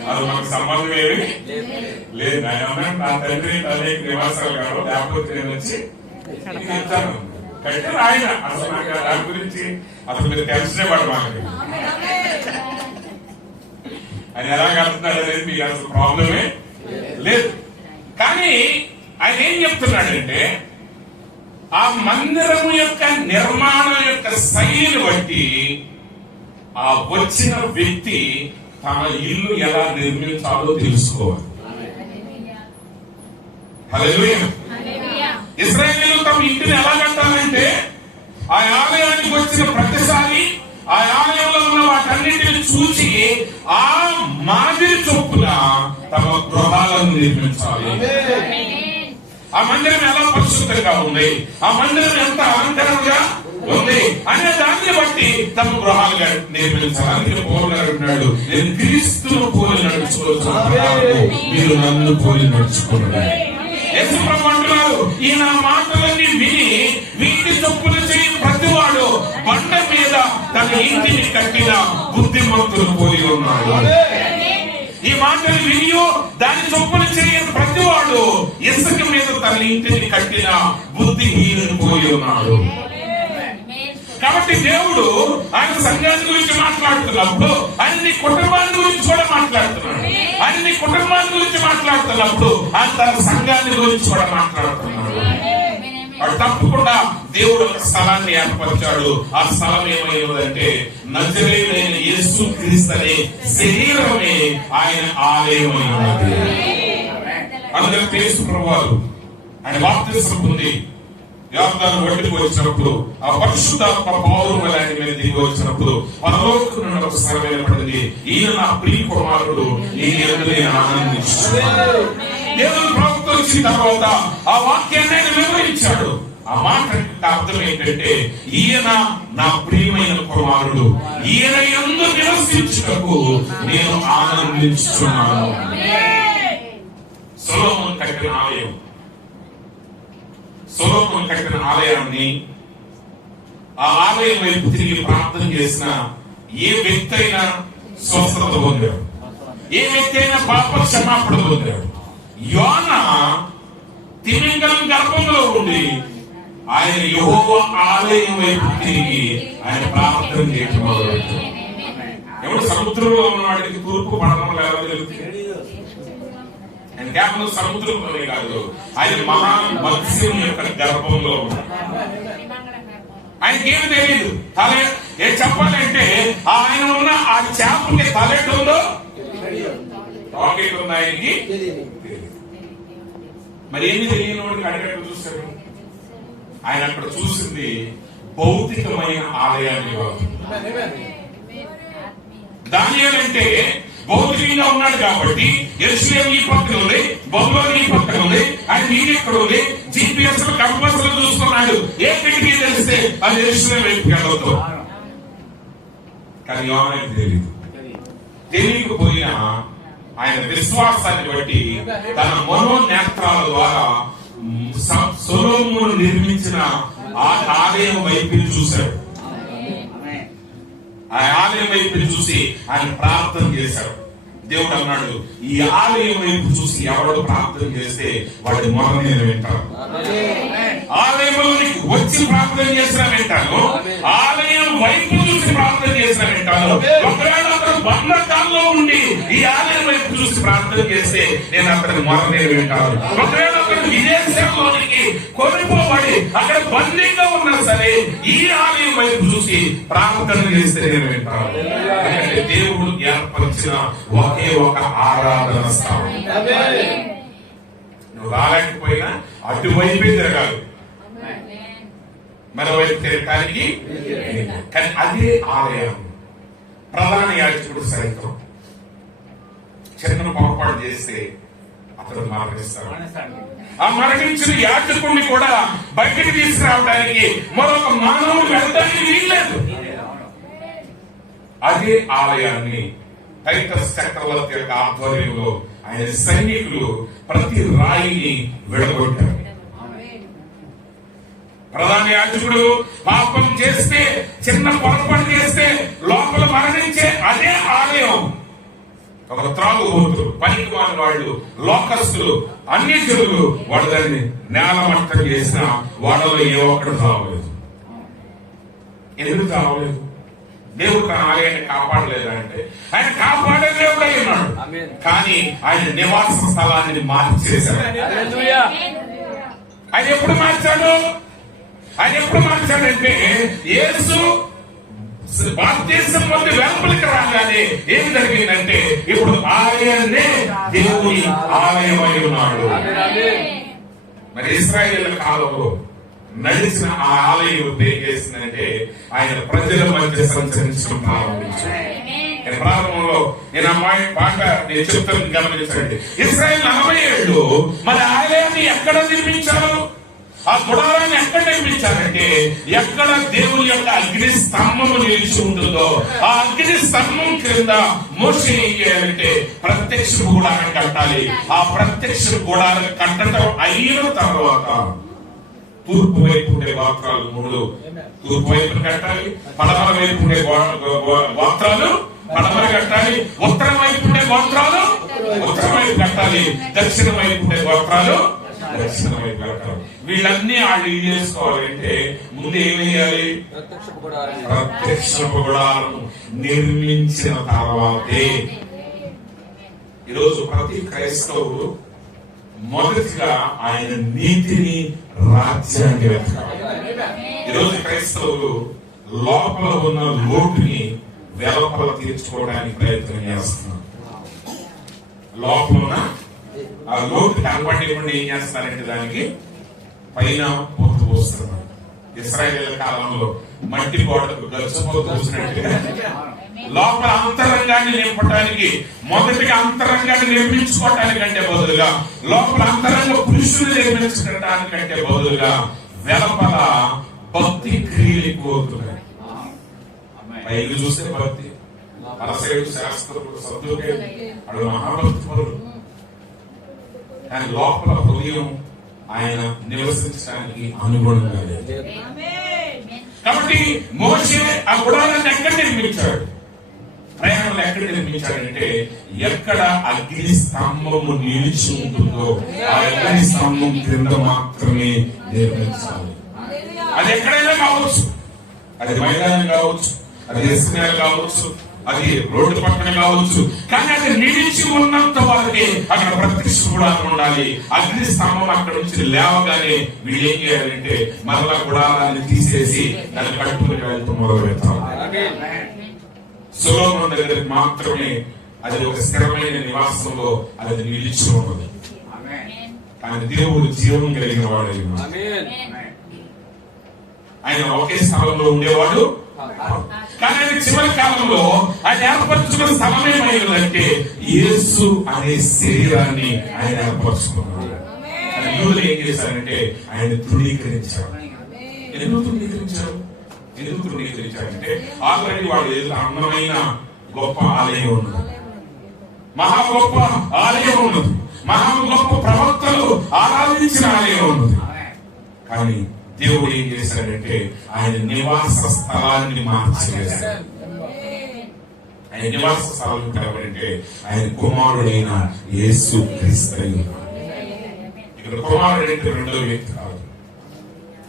అది మనకు సంబంధం ఏమి లేదు. ఆయన నా తండ్రి తల్లి నివాసాలు కాదు, లేకపోతే నేను వచ్చి చెప్తాను కట్టారు ఆయన. అసలు నాకు దాని గురించి అసలు మీరు తెలిసే పడు మనకి ఆయన ఎలా కడుతున్నాడు అనేది మీకు అసలు ప్రాబ్లమే లేదు. కానీ ఆయన ఏం చెప్తున్నాడంటే ఆ మందిరము యొక్క నిర్మాణం యొక్క శైలిని బట్టి ఆ వచ్చిన వ్యక్తి తన ఇల్లు ఎలా నిర్మించాలో తెలుసుకోవాలి. హల్లెలూయా. ఇశ్రాయేలీయులు తమ ఇంటిని ఎలా కట్టాలంటే ఆ ఆలయానికి వచ్చిన ప్రతిసారి ఆ ఆలయంలో ఉన్న వాటన్నిటిని చూసి ఆ మాదిరి చొప్పున తమ గృహాలను నిర్మించాలి. ఆ మందిరం ఎలా పరిశుద్ధంగా ఉంది, ఆ మందిరం ఎంత అలంకరణగా ఉంది అనే దాన్ని బట్టి తమ గృహాలుగా నిర్మించాలి. అందుకే పౌలు గారు అంటున్నాడు, నేను క్రీస్తును పోలి నడుచుకోవచ్చు, మీరు నన్ను పోలి నడుచుకోండి. యేసు ప్రభువు అంటున్నారు, ఈయన మాటలన్నీ విని వీటి చొప్పున చేయి ప్రతివాడు బండ మీద తన ఇంటిని కట్టిన బుద్ధిమంతులు పోలి ఉన్నాడు. ఈ మాటలు వినియో దాని చొప్పున చేయని ప్రతివాడు ఇసుక మీద తన ఇంటిని కట్టిన బుద్ధిహీనుడు పోయి ఉన్నాడు. కాబట్టి కాబట్టి దేవుడు ఆయన సంఘాన్ని గురించి మాట్లాడుతున్నప్పుడు ఆయన నీ కుటుంబాన్ని గురించి కూడా మాట్లాడుతున్నాడు. ఆయన నీ కుటుంబాన్ని గురించి మాట్లాడుతున్నప్పుడు ఆయన తన సంఘాన్ని గురించి కూడా మాట్లాడుతున్నాడు. తప్పకుండా దేవుడు ఒక స్థలాన్ని ఏర్పరిచాడు. ఆ స్థలం ఏమైందంటే నజరేయుడైన యేసు క్రీస్తు అనే శరీరమే ఆయన ఆలయమై ఉన్నది. అందుకని యేసు ప్రభువారు ఆయన బాప్తిసం పొంది యోర్దాను ఒడ్డుకు వచ్చినప్పుడు ఆ పరిశుద్ధాత్మ పౌరులు ఆయన మీద దిగి వచ్చినప్పుడు పరలోకం నుండి ఒక స్వరం వినపడింది, ఈయన నా ప్రియ కుమారుడు, ఈ యందు నేను ఆనందించుచున్నాను. దేవుడు ప్రవక్త వచ్చిన తర్వాత ఆ వాక్యాన్ని ఆయన వివరించాడు. ఆ మాట అర్థం ఏంటంటే ఈయన నా ప్రియమైన కుమారుడు, ఈయన యందు నివసించుటకు నేను ఆనందించుచున్నాను. సొలొమోను కట్టిన ఆలయం, సొలొమోను కట్టిన ఆలయాన్ని ఆ ఆలయం వైపు తిరిగి ప్రార్థన చేసిన ఏ వ్యక్తి అయినా స్వస్థత పొందాడు, ఏ వ్యక్తి అయినా పాప క్షమాపణ పొందాడు. యోనా తిమింగలం గర్భంలో ఉండి ఆయన యెహోవా ఆలయం వైపు తిరిగి ఆయన ప్రార్థన చేయడం మొదలుపెట్టాడు. ఎవడు సముద్రంలో ఉన్నవాడికి తూర్పు పడడంలో ఎలా తెలుస్తుంది? ఆయన కేవలం సముద్రంలోనే కాదు, ఆయన మహా మత్స్యం యొక్క గర్భంలో ఉన్నాడు. ఆయనకేమి తెలియదు. తలే ఏ చెప్పాలంటే ఆయన ఉన్న ఆ చేపకి తలెట్టుందో రాకెట్ ఉంది ఆయనకి. మరి ఏమి తెలియని వాడికి అడిగట్టు చూస్తాడు. ఆయన అక్కడ చూసింది భౌతికమైన ఆలయాన్ని. దానియేలు అంటే భౌతికంగా ఉన్నాడు కాబట్టి యెరూషలేము ఈ పక్కన ఉంది, బబులోను ఈ పక్కన ఉంది, ఆయన ఎక్కడ ఉంది, GPS కంపాస్ లో చూస్తున్నాడు. ఏ కిటికీ తెలిస్తే అది యెరూషలేము వైపుకి వెళ్ళదు. కానీ యోహానుకి తెలియదు. తెలియకపోయినా ఆయన విశ్వాసాన్ని బట్టి తన మనోనేత్రాల ద్వారా సొలొమోను నిర్మించిన ఆ ఆలయం వైపు చూశాడు. ఆ ఆలయం వైపు చూసి ఆయన ప్రార్థన చేశాడు. దేవుడు అన్నాడు, ఈ ఆలయం వైపు చూసి ఎవడు ప్రార్థన చేస్తే వాడి మొర నేను వింటాను. ఆలయంలోనికి వచ్చి ప్రార్థన చేసిన వింటాను, ఆలయం వైపు చూసి ప్రార్థన చేసిన వింటాను. ఒకవేళ అతను బంధకాల్లో ఉండి ఈ ఆలయం వైపు చూసి ప్రార్థన చేస్తే నేను అతని మొర నేను వింటాను. ఒకవేళ అతను విదేశంలోనికి కొనుక్కోబడి అక్కడ బందీగా ఉన్నా సరే ఈ ఆలయం వైపు చూసి ప్రార్థన చేస్తే నేను వింటాను. దేవుడు ఏర్పరిచిన ఒకే ఒక ఆరాధన స్థానం. నువ్వు రాలేకపోయినా అటువైపే తిరగాలి, మరోవైపు తిరగటానికి. కానీ అదే ఆలయం. ప్రధాన యాజకుడు సైతం చిన్న పొరపాటు చేస్తే అతడు మరణిస్తాడు. ఆ మరణించిన యాజకుడిని కూడా బయటికి తీసుకురావడానికి మరొక మానవుడు వెళ్ళడానికి వీల్లేదు. అదే ఆలయాన్ని టైటస్ చక్రవర్తి యొక్క ఆధ్వర్యంలో ఆయన సైనికులు ప్రతి రాయిని విడగొట్టారు. ప్రధాన యాజకుడు పాపం చేస్తే, చిన్న పొరపాటు చేస్తే లోపల మరణించే అదే ఆలయం ఒక త్రాగుబోతులు, పనికిమాలిన వాళ్ళు, లోకస్తులు, అన్ని జనులు వాడు దాన్ని నేలమట్టం చేసిన వాళ్ళలో ఏ ఒక్కడు రావలేదు. ఎందుకు రావలేదు? దేవుడు తన ఆలయాన్ని కాపాడలేదా అంటే ఆయన కాపాడే దేవుడు అయి ఉన్నాడు. కానీ ఆయన నివాస స్థలాన్ని మార్చేశాడు. ఆయన ఎప్పుడు మార్చాడు? ఆయన ఎప్పుడు మార్చాడంటే యేసు బాప్తిసం పొంది వెలుపలికి రాగానే ఏం జరిగిందంటే ఇప్పుడు ఆయనే దేవుని ఆలయమై ఉన్నాడు. మరి ఇశ్రాయేలు కాలంలో నడిచిన ఆ ఆలయం ఏం చేసిందంటే ఆయన ప్రజల మధ్య సంచరించడం ప్రారంభించాడు. ప్రారంభంలో నేను అమ్మాయి పాట నేను చెప్తాను, గమనించండి. ఇశ్రాయేలు 40 ఏళ్ళు మరి ఆలయాన్ని ఎక్కడ నిర్మించారు? ఆ గుడారాన్ని ఎక్కడ నిర్మించారంటే ఎక్కడ దేవుని యొక్క అగ్ని స్తంభము నిలిచి ఉంటుందో ఆ అగ్ని స్తంభం క్రింద మోషే ఏం చేయాలంటే ప్రత్యక్ష గుడారం కట్టాలి. ఆ ప్రత్యక్ష గుడారం కట్టడం అయిన తర్వాత తూర్పు వైపు ఉండే గోత్రాలు 3 తూర్పు వైపును కట్టాలి, పడమర వైపు ఉండే గోత్రాలు పడమర కట్టాలి, ఉత్తరం వైపు ఉండే గోత్రాలు ఉత్తరం వైపు కట్టాలి, దక్షిణ వైపు ఉండే గోత్రాలు దక్షిణ వైపు వెళ్తారు. వీళ్ళన్నీ వాళ్ళు ఇది చేసుకోవాలంటే ముందు ఏమేయాలి? ప్రత్యక్షపు గుడాలను నిర్మించిన తర్వాతే. ఈరోజు ప్రతి క్రైస్తవుడు మొదటిగా ఆయన నీతిని, రాజ్యాన్ని వెతకాలి. ఈరోజు క్రైస్తవులు లోపల ఉన్న లోటుని వెలపల తీర్చుకోవడానికి ప్రయత్నం చేస్తున్నారు. లోపల ఉన్న ఆ లోటు కనపడకుండా ఏం చేస్తారంటే దానికి పైన పొత్తు పోస్తున్నారు. ఇశ్రాయేలు కాలంలో మట్టి గోడకు గచ్చిపోతు పోసినట్టుగా లోపల అంతరంగాన్ని నింపడానికి, మొదటిగా అంతరంగాన్ని నిర్మించుకోవటానికంటే బదులుగా, లోపల అంతరంగ పురుషులు నిర్మించడానికంటే బదులుగా వెలపల భక్తి క్రియలు ఎక్కువ అవుతున్నాయి. పైకి చూస్తే భక్తి, పరసైడు శాస్త్రములు, సద్దుకేయులు, అడు మహాభక్తులు, కానీ లోపల హృదయం ఆయన నివసించడానికి అనుగుణంగా లేదు. కాబట్టి మోషే ఆ గుడారాన్ని ఎక్కడ నిర్మించాడు? ప్రయాణంలో ఎక్కడ నిర్మించాడంటే ఎక్కడ అగ్ని స్తంభము నిలిచి ఉంటుందో ఆ అగ్ని స్తంభం క్రింద మాత్రమే నిర్మించాలి. అది ఎక్కడైనా కావచ్చు, అది మైదానం కావచ్చు, అది ఎస్నేలు కావచ్చు, అది రోడ్డు పక్కన కావచ్చు, కానీ అది నిలిచి ఉన్నంత వరకే అక్కడ ప్రత్యక్ష గుడారం ఉండాలి. అగ్ని స్తంభం అక్కడ నుంచి లేవగానే వీళ్ళు ఏం చేయాలంటే మరలా గుడారాన్ని తీసేసి దాన్ని కట్టుకుని వెళ్తూ మొదలు పెడతాం. సొలొమోను దగ్గరికి మాత్రమే అది ఒక స్థిరమైన నివాసంలో అది నిలిచి ఉన్నది. కానీ దేవుడు జీవం కలిగిన వాడు. ఆయన ఒకే స్థలంలో ఉండేవాడు, కానీ ఆయన చివరి కాలంలో ఆయన ఏర్పరచుకున్న స్థలం ఏమైందంటే యేసు అనే శరీరాన్ని ఆయన ఏర్పరచుకున్నాడు. యూదులు ఏం చేశారంటే ఆయన తృణీకరించారు. ఎందుకు తృణీకరించారు? ఎందుకు తృణీకరించారంటే ఆల్రెడీ వాడు ఏదో అందమైన గొప్ప ఆలయం ఉన్నది, మహా గొప్ప ఆలయం ఉన్నది, మహా గొప్ప ప్రవక్తలు ఆరాధించిన ఆలయం ఉన్నది. కానీ దేవుడు ఏం చేశాడంటే ఆయన నివాస స్థలాన్ని మార్చివేశాడు. ఆయన నివాస స్థలం కాబట్టి ఆయన కుమారుడైన యేసు క్రీస్తు. ఇక్కడ కుమారుడు అంటే రెండో వ్యక్తి కాదు.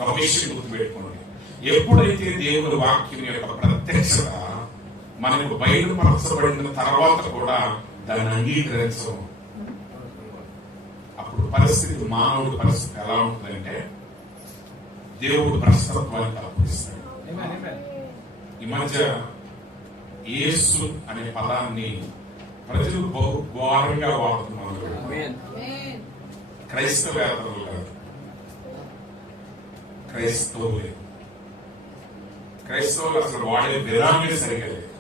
ఒక విషయం గుర్తుపెట్టుకోండి, ఎప్పుడైతే దేవుని వాక్యం యొక్క ప్రత్యక్షత మనకు బయలుపరచబడిన తర్వాత కూడా దాన్ని అంగీకరించడం, అప్పుడు పరిస్థితి, మానవుడి పరిస్థితి ఎలా ఉంటుందంటే దేవుడు ప్రస్తుతానికి అర్పిస్తాడు. ఈ మధ్య యేసు అనే పదాన్ని ప్రజలు బహు ఘోరంగా వాడుతున్నారు. క్రైస్తవేతరులు కాదు, క్రైస్తవులే. క్రైస్తవులు అసలు వాడే విధానమే సరిగా లేదు.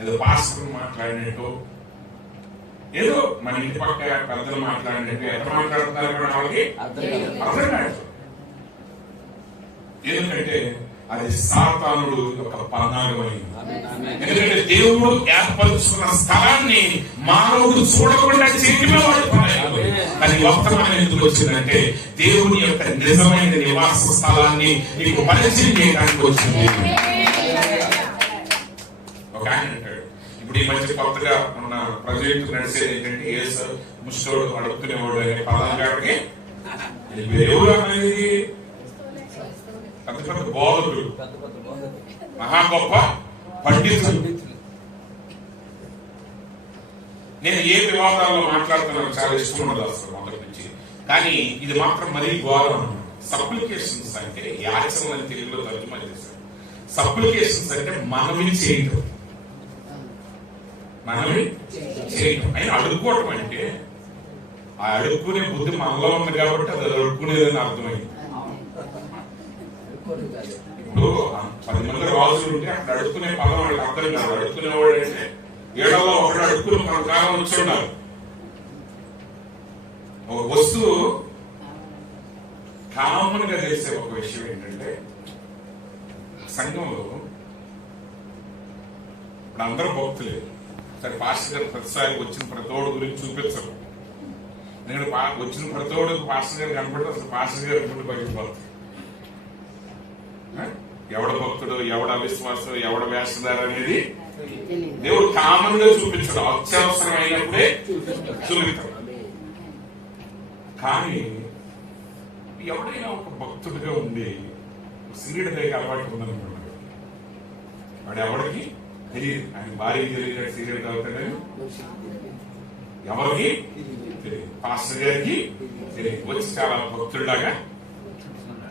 ఏదో పాస్టర్ మాట్లాడినట్టు, ఏదో మన ఇంటి పక్క పెద్దలు మాట్లాడినట్టు ఎంత మాట్లాడుతున్నారు వాళ్ళకి అర్థం కాదు. ఎందుకంటే అది సాతానుడు యొక్క పన్నాగమైంది. ఎందుకంటే దేవుడు ఏర్పరుచుకున్న స్థలాన్ని మానవుడు చూడకుండా చేయడమే వాడు పన్నాగం. కానీ వర్తమానం ఎందుకు వచ్చిందంటే దేవుని యొక్క నిజమైన నివాస స్థలాన్ని నీకు పరిచయం చేయడానికి వచ్చింది. ఒక ఆయన అంటాడు, ఇప్పుడు ఈ మధ్య కొత్తగా ఉన్న ప్రజెంట్ నడిచేది ఏంటంటే యేసు ముష్టోడు అడుగుతునేవాడు అనే పదాలు కాబట్టి ఎవరు అనేది పెద్ద పెద్ద బోధకులు, మహా గొప్ప పండితులు. నేను ఏ వివాదాల్లో మాట్లాడుతున్నాను చాలా ఇష్టం ఉండదు అసలు మొదటి నుంచి, కానీ ఇది మాత్రం మరీ ఘోరం. సప్లికేషన్స్ అంటే యాచనని తెలుగులో తర్జుమా చేశారు. సప్లికేషన్స్ అంటే మనవి చేయటం, మనవి చేయటం. అయినా అడుక్కోవటం అంటే ఆ అడుక్కునే బుద్ధి మనలో ఉంది కాబట్టి అది అడుక్కునేదని అర్థమైంది. ఇప్పుడు 10 మంది రాజులు ఉంటే అక్కడ అడుక్కునే పదం వాళ్ళకి అర్థం కాదు. అడుక్కునేవాడు అంటే ఏడలో ఒకటి అడుక్కుని మన కాలం వచ్చి ఉండాలి. ఒక వస్తువు కామన్ గా చేసే ఒక విషయం ఏంటంటే సంఘంలో ఇప్పుడు అందరూ భక్తులే. సరే పాస్టర్ గారు ప్రతిసారి వచ్చిన ప్రతోడు గురించి చూపించరు. నేను వచ్చిన ప్రతోడు పాస్టర్ గారు కనపడితే అసలు పాస్టర్ గారు ఎప్పుడు బయటపడుతుంది. ఎవడ భక్తుడు, ఎవడ అవిశ్వాసం, ఎవడ వేషధార అనేది దేవుడు కామన్ గా చూపించడు, అత్యవసరమైనప్పుడే చూపిస్తాడు. కానీ ఎవడైనా ఒక భక్తుడిగా ఉండి సిగరెట్ తాగే అలవాటు ఉందనుకున్నాడు, వాడు ఎవరికి తెలియదు, ఆయన భార్యకి తెలియదు సిగరెట్ తాగుతాడని, ఎవరికి తెలియదు, పాస్టర్ గారికి తెలియదు. వచ్చి చాలా భక్తుడిలాగా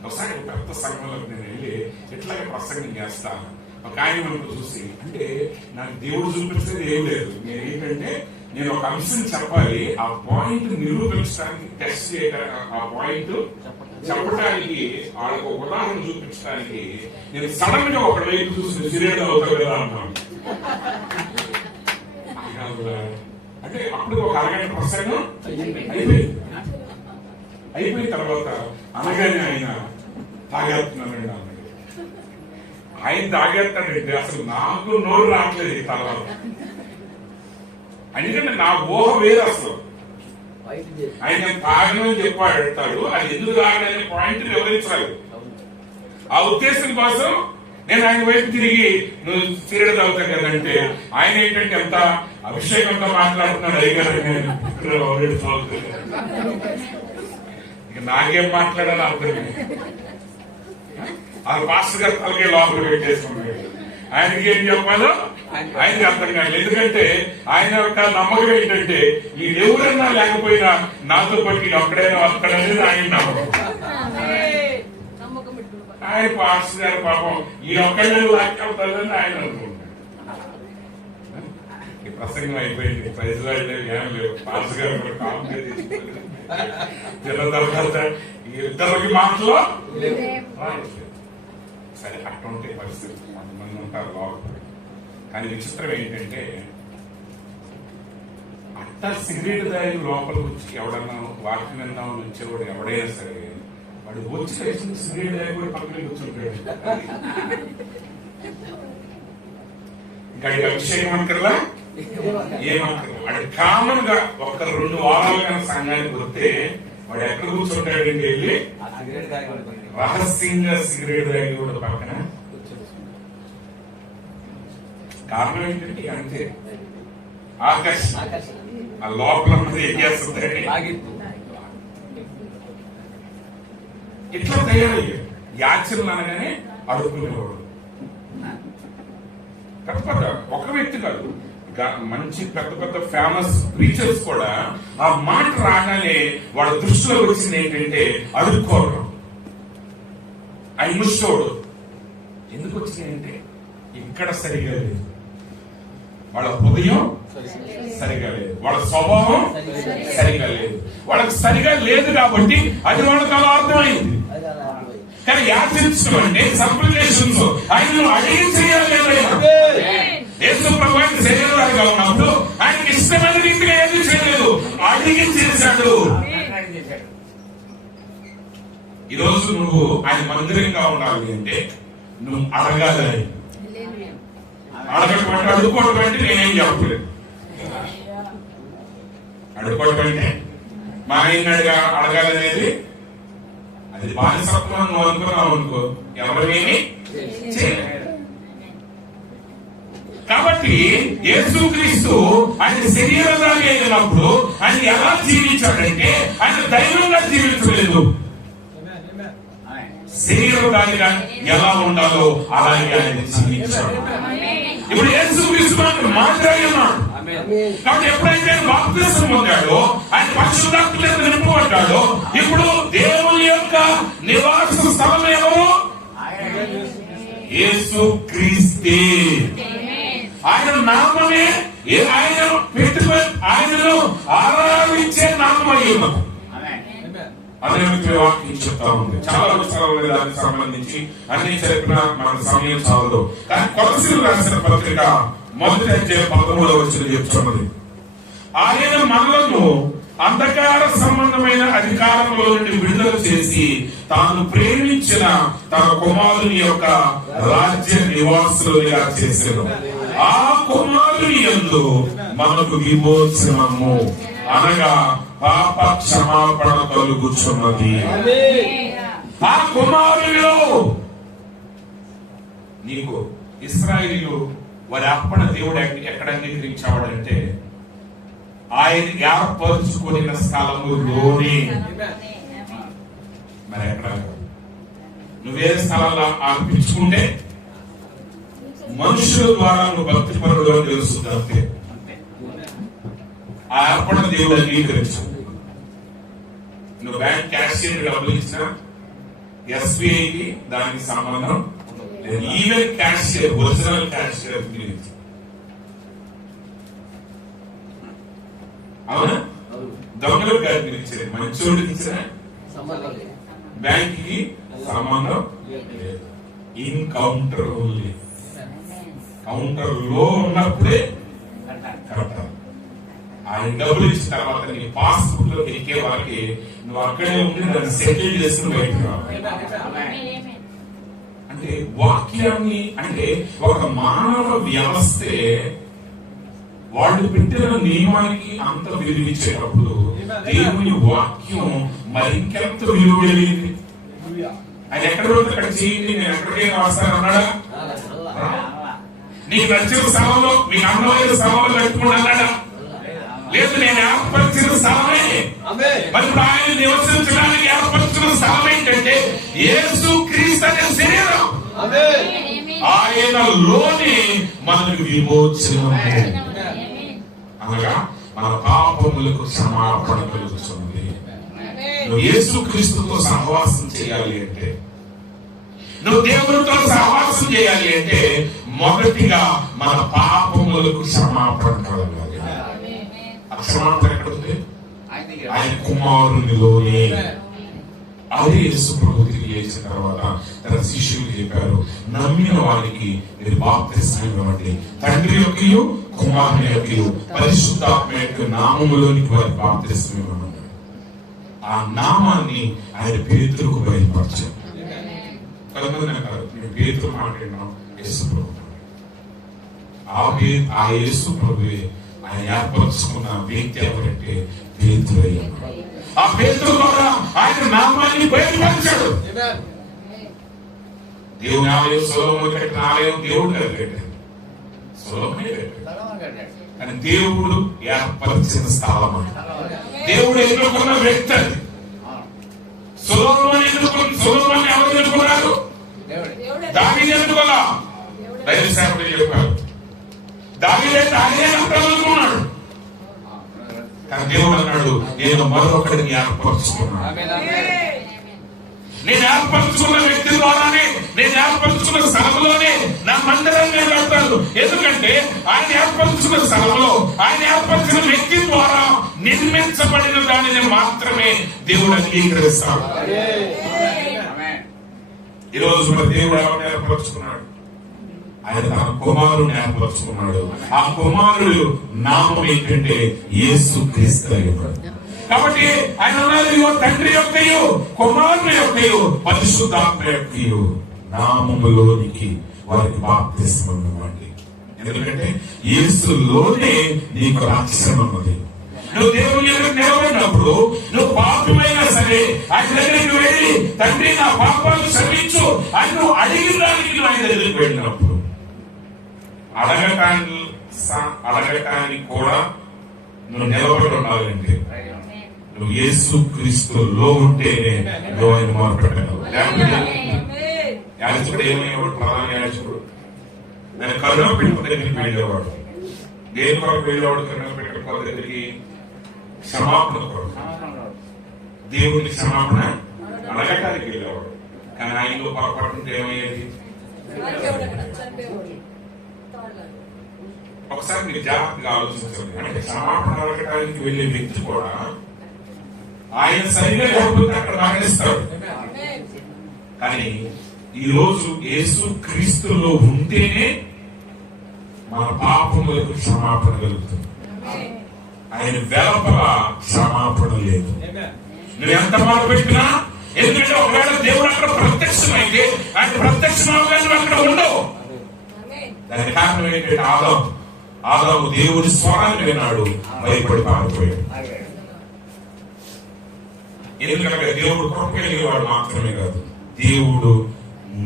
ఒకసారి పెద్ద సంఘంలోకి నేను వెళ్ళి ఇట్లాగే ప్రసంగం చేస్తాను. ఒక ఆయన మనకు చూసి, అంటే నాకు దేవుడు చూపించేది ఏం లేదు, నేను ఏంటంటే నేను ఒక అంశం చెప్పాలి, ఆ పాయింట్ నిరూపించడానికి టెస్ట్ చేయడానికి, ఆ పాయింట్ చెప్పడానికి, వాళ్ళకు ఒక ఉదాహరణ చూపించడానికి నేను సడన్ గా ఒక వైపు చూసి సిరియల్ అవుతారు కదా అన్నాను. అంటే అప్పుడు ఒక అరగంట ప్రసంగం అయిపోయిన తర్వాత అనగానే ఆయన తాగేస్తున్నానండి అన్నాడు. ఆయన తాగేస్తాడంటే అసలు నాకు నోరు రావట్లేదు ఈ తర్వాత, ఎందుకంటే నా ఊహ వేరు. అసలు ఆయన తాగనని చెప్పాడు, అది ఎందుకు తాగడనే పాయింట్ వివరించాలి. ఆ ఉద్దేశం కోసం నేను ఆయన వైపు తిరిగి నువ్వు సిగరెట్ తాగుతావు కదంటే ఆయన ఏంటంటే ఎంత అభిషేకంతో మాట్లాడుతున్నాడు అయ్యగారు, ఇక నాకేం మాట్లాడాలి అర్థం. ఆ పాస్టర్ గారు తలకే లోపల పెట్టేసుకున్నాడు, ఆయనకి ఏం చెప్పాలో ఆయనకి అర్థం కాదు. ఎందుకంటే ఆయన యొక్క నమ్మకం ఏంటంటే ఈ ఎవరన్నా లేకపోయినా నాతో పాటు ఒక్కడైనా వస్తాడనేది ఆయన నమ్మకం. ఆయన పాస్టర్ గారు పాపం ఈ ఒక్కడే లాక్కెళ్తాడని ఆయన అనుకుంటాడు. ఈ ప్రసంగం అయిపోయింది, ప్రైజ్ ఏం లేవు, పాస్టర్ గారు కూడా కాపుగా తీసుకుంటారు. చిన్న తర్వాత ఈ ఇద్దరికి మాటలో సరే అటువంటి పరిస్థితి కొంతమంది ఉంటారు లోపల. కానీ విచిత్రం ఏంటంటే అట్ట సిగరెట్ దాగి లోపలికి వచ్చి ఎవడన్నా వాక్యం విందామని వచ్చేవాడు ఎవడైనా సరే వాడు వచ్చి కలిసి సిగరెట్ దాగి కూడా పక్కన కూర్చుంటాడు. ఇంకా అభిషేకం అంటారా ఏమంటారు, వాడు కామన్ గా ఒక 2 వారాలు కానీ సంఘానికి వస్తే వాడు ఎక్కడ కూర్చుంటాడంటే వెళ్ళి రహస్యంగా సిగరెట్ దాగి కూడా పక్కన. కారణం ఏంటంటే అంతే ఆకర్షణ, ఆ లోపల ఏం చేస్తుందండి ఇట్లా తయారయ్యాడు. యాచనలు అనగానే అడుగుకునేవాడు. పెద్ద ఒక వ్యక్తి కాదు, మంచి పెద్ద పెద్ద ఫేమస్ ప్రీచర్స్ కూడా ఆ మాట రాగానే వాళ్ళ దృష్టిలో వచ్చింది ఏంటంటే అడుక్కోవడం, ఆయన ముష్టోడు. ఎందుకు వచ్చినాయంటే ఇక్కడ సరిగా లేదు, వాళ్ళ హృదయం సరిగా లేదు, వాళ్ళ స్వభావం సరిగా లేదు, వాళ్ళకి సరిగా లేదు కాబట్టి అది వాళ్ళకి అలా అర్థమైంది. కానీ యాచించడం అంటే సప్లికేషన్స్ ఆయన అడిగి చేయాలి. యేసు ప్రభువు శరీరంగా ఉన్నప్పుడు ఆయనకి ఇష్టమైన రీతిగా ఏది చేయలేదు, అడిగి చేశాడు. ఈ రోజు నువ్వు ఆయన మందిరంగా ఉండాలి అంటే నువ్వు అడగాలి. అడగటువంటి అడుక్కోవడం అంటే నేనేం చెప్పలేదు. అడుక్కోవడం అంటే మా ఆయన అడగాలనేది అది బానిసత్వం నువ్వు అనుకున్నావు అనుకో, ఎవరినేమి చేయలేదు. కాబట్టి యేసుక్రీస్తు ఆయన శరీరంలాగా అయినప్పుడు ఆయన ఎలా జీవించాడంటే ఆయన దైవంగా జీవించలేదు, శరీరంగా ఎలా ఉండాలో అలాగే ఆయన జీవించాడు. ఇప్పుడు యేసుక్రీస్తు మనకు మాదిరిగా ఉన్నాడు. కాబట్టి ఎప్పుడైతే బాప్తిసం పొందాడో ఆయన పరిశుద్ధాత్మతో నింపబడ్డాడో ఇప్పుడు దేవుని యొక్క నివాస స్థలం ఎవరు? యేసుక్రీస్తే. ఆయన నామమే ఆయన పెట్టుకొని ఆయనను ఆరాధించే నామమై ఉన్నది. అదే వాక్యం చెప్తా ఉంది. చాలా విషయాలు దానికి సంబంధించి అన్ని చెప్పిన మన సమయం చాలదు. కానీ కొలసీలు రాసిన పత్రిక 1:13 చెప్తున్నది, ఆయన మనలను అంధకార సంబంధమైన అధికారంలో నుండి విడుదల చేసి తాను ప్రేమించిన తన కుమారుని యొక్క రాజ్య నివాసులుగా చేశారు. ఆ కుమారుని యందు మనకు విమోచనము అనగా పాప క్షమాపణ కలుగుచున్నది. ఆ కుమారునిలో నీకు ఇశ్రాయేలు వారి అర్పణ దేవుడు ఎక్కడ అంగీకరించాడంటే ఆయన ఏర్పరచుకున్న స్థలములోనే. మరి ఎక్కడ నువ్వే స్థలాల్లో అర్పించుకుంటే మనుషుల ద్వారా నువ్వు భక్తి పరుడు అని తెలుస్తుంది అంతే. ఆ అర్పణ దేవుడు అంగీకరించు. నువ్వు బ్యాంక్ క్యాషియర్ డబ్బులు ఇచ్చినా ఎస్బీఐకి దానికి సంబంధం లేదు. ఈవెన్ క్యాషియర్, ఒరిజినల్ క్యాషియర్ గురించి. అవునా? దొంగలు గారికి ఇచ్చారు, మంచోడికి ఇచ్చిన బ్యాంక్ కి సంబంధం లేదు. In counter only. కౌంటర్ లో ఉన్నప్పుడే కట్టాలి. ఆయన డబ్బులు ఇచ్చిన తర్వాత నీ పాస్బుక్ లో ఎక్కే వారికి నువ్వు అక్కడే ఉండి దాన్ని సెటిల్ చేసుకుని బయటకు రావాలి. అంటే వాక్యాన్ని, అంటే ఒక మానవ వ్యవస్థే వాళ్ళు పెట్టిన నియమానికి అంత విలువిచ్చేటప్పుడు దేవుని వాక్యం మరింకెంత విలువ కలిగింది. ఆయన ఎక్కడ అక్కడ చేయండి, నేను ఎక్కడికే రాస్తానన్నాడా? నీకు నచ్చిన స్థలంలో, మీకు అందమైన స్థలంలో కట్టుకోండి అన్నాడా? లేదు, నేను ఏర్పరిచిన స్థలమే. మరి ఆయన నివసించడానికి ఏర్పరిచిన స్థలం ఏంటంటే యేసు క్రీస్తు అనే శరీరం. ఆయనలోనే మనకు విమోచనం, అనగా మన పాపములకు క్షమాపణ కలుగుతుంది. నువ్వు యేసు క్రీస్తుతో సహవాసం చేయాలి అంటే, నువ్వు దేవుడితో సహవాసం చేయాలి అంటే మొదటిగా మన పాపములకు క్షమాపణ కలగాలి. క్షమాపణ ఎక్కడుంది? ఆయన కుమారునిలోనే. అదే యేసు ప్రభు తిరిగి లేచిన తర్వాత తన శిష్యులు చెప్పారు, నమ్మిన వారికి మీరు బాప్తిస్మం ఇవ్వండి, తండ్రి యొక్కయు కుమారుని యొక్కయు పరిశుద్ధాత్మ యొక్క నామములోనికి వారికి బాప్తిస్మం ఇవ్వమన్నాడు. ఆ నామాన్ని ఆయన పేతురుకు బయలుపరిచారు. కొంతమంది అంటారు, మేము పేతురు మాట్లాడినాం, యేసు ప్రభు. ఆ యేసు ప్రభువే ఆయన ఏర్పరచుకున్న వ్యక్తి ఎవరంటే పేతురయ్య. ఆ పేతురు ద్వారా ఆయన నామాన్ని బయలుపరిచాడు. దేవుని ఆలయం, సొలొమోను కట్టిన ఆలయం దేవుడు కట్టాడు, సొలొమోనే కట్టాడు. కానీ దేవుడు ఏర్పరిచిన స్థలం, దేవుడు ఎన్నుకున్న వ్యక్తి అది. సొలొమోను ఎవరు ఎన్నుకున్నారు? దావీదు ఎన్నుకోలా. దైవ సేవకుడు చెప్పారు, దావీదే అనుకున్నాడు. కానీ దేవుడు అన్నాడు, నేను మరొకడిని ఏర్పరచుకున్నాను. నేను ఏర్పరచుకున్న వ్యక్తి ద్వారానే, నేను ఏర్పరచుకున్న స్థలంలోనే నా మందిరం నేను కడతాను. ఎందుకంటే ఆయన ఏర్పరచుకున్న స్థలంలో, ఆయన ఏర్పరిచిన వ్యక్తి ద్వారా నిర్మించబడిన దానిని మాత్రమే దేవుడు అంగీకరిస్తాడు. ఈరోజు మన దేవుడు ఎవరిని ఏర్పరచుకున్నాడు? ఆయన తన కుమారుని ఏర్పరచుకున్నాడు. ఆ కుమారుడు నామం ఏంటంటే యేసు క్రీస్తు. కాబట్టి ఆయన తండ్రి యొక్కయు కుమారుని యొక్కయు పరిశుద్ధాత్మ యొక్కయు నామములోనికి వారికి బాప్తిస్మం ఇవ్వండి. ఎందుకంటే యేసులోనే నీకు రక్షణ ఉన్నది. నువ్వు దేవుని ఎదురు నిలబడినప్పుడు, నువ్వు పాపమైనా సరే ఆయన దగ్గరికి వెళ్ళి, తండ్రి నా పాపాలు క్షమించు అని నువ్వు అడిగిన దానికి నువ్వు ఆయన దగ్గరికి వెళ్ళినప్పుడు, అడగటానికి కూడా నువ్వు నిలబడి ఉండాలంటే నువ్వు యేసు క్రీస్తులో ఉంటేనే నువ్వు ఆయన మొదలుపెట్టగలవు. యాజకుడు ఏమయ్యేవాడు? ప్రధాన యాజకుడు నేను కరుణ పెట్టుకుని దగ్గరికి వెళ్ళేవాడు. దేని కొరకు వెళ్ళేవాడు? కరుణ పెట్టుకున్న దగ్గరికి క్షమాపణ కొరకు, దేవుడిని క్షమాపణ అడగటానికి వెళ్ళేవాడు. కానీ ఆయనలో పొరపాటు ఏమయ్యేది? ఒకసారి మీరు జాగ్రత్తగా ఆలోచించండి. అంటే క్షమాపణ అడగటానికి వెళ్లే వ్యక్తి కూడా ఆయన సరిగా లేకపోతే అక్కడ మరణిస్తాడు. కానీ ఈ రోజు యేసు క్రీస్తులో ఉంటేనే మన పాపములకు క్షమాపణ కలుగుతుంది. ఆయన వెలపల క్షమాపణ లేదు. నువ్వు ఎంత మాట పెట్టినా, ఎందుకంటే ఒకవేళ దేవుడు అక్కడ ప్రత్యక్షమైతే ఆయన ప్రత్యక్షం అక్కడ ఉండవు. దానికి కారణం ఏంటంటే ఆదాము దేవుడి స్వరాన్ని విన్నాడు, భయపడి పారిపోయాడు. ఎందుకంటే దేవుడు కృప కలిగిన వాడు మాత్రమే కాదు, దేవుడు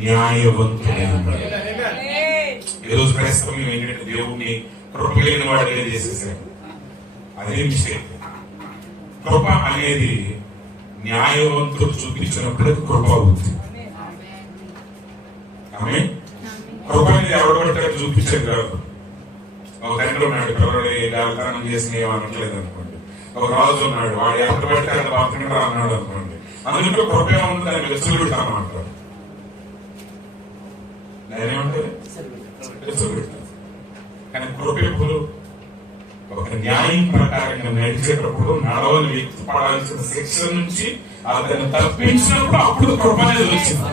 న్యాయవంతుడై ఉన్నాడు. ఈరోజు క్రైస్తవం ఏంటంటే దేవుడిని కృప కలిగిన వాడు చేసేసాడు. అదే మిస్టేక్. కృప అనేది న్యాయవంతుడు చూపించినప్పుడు అది కృప అవుతుంది. ఆమె కృప అనేది ఎవరు పడితే చూపించేది కాదు. ఒక తండ్రి ఉన్నాడు, పిల్లలు జాగ్రత్తనం చేసి ఏమనట్లేదు అనుకోండి. ఒక రాజు ఉన్నాడు, వాడు ఎవరు పడితే అంత భక్తంగా అన్నాడు అనుకోండి. అందులో కృప ఏముంది, దాన్ని వెసులు పెడతాను అంటారు. నేనేమంటారు వెసులు పెడతాను. కానీ కృప ఎప్పుడు ఒక న్యాయం ప్రకారంగా నడిచేటప్పుడు నడవని వ్యక్తి పడాల్సిన శిక్ష నుంచి అతన్ని తప్పించినప్పుడు అప్పుడు కృప అనేది వచ్చింది.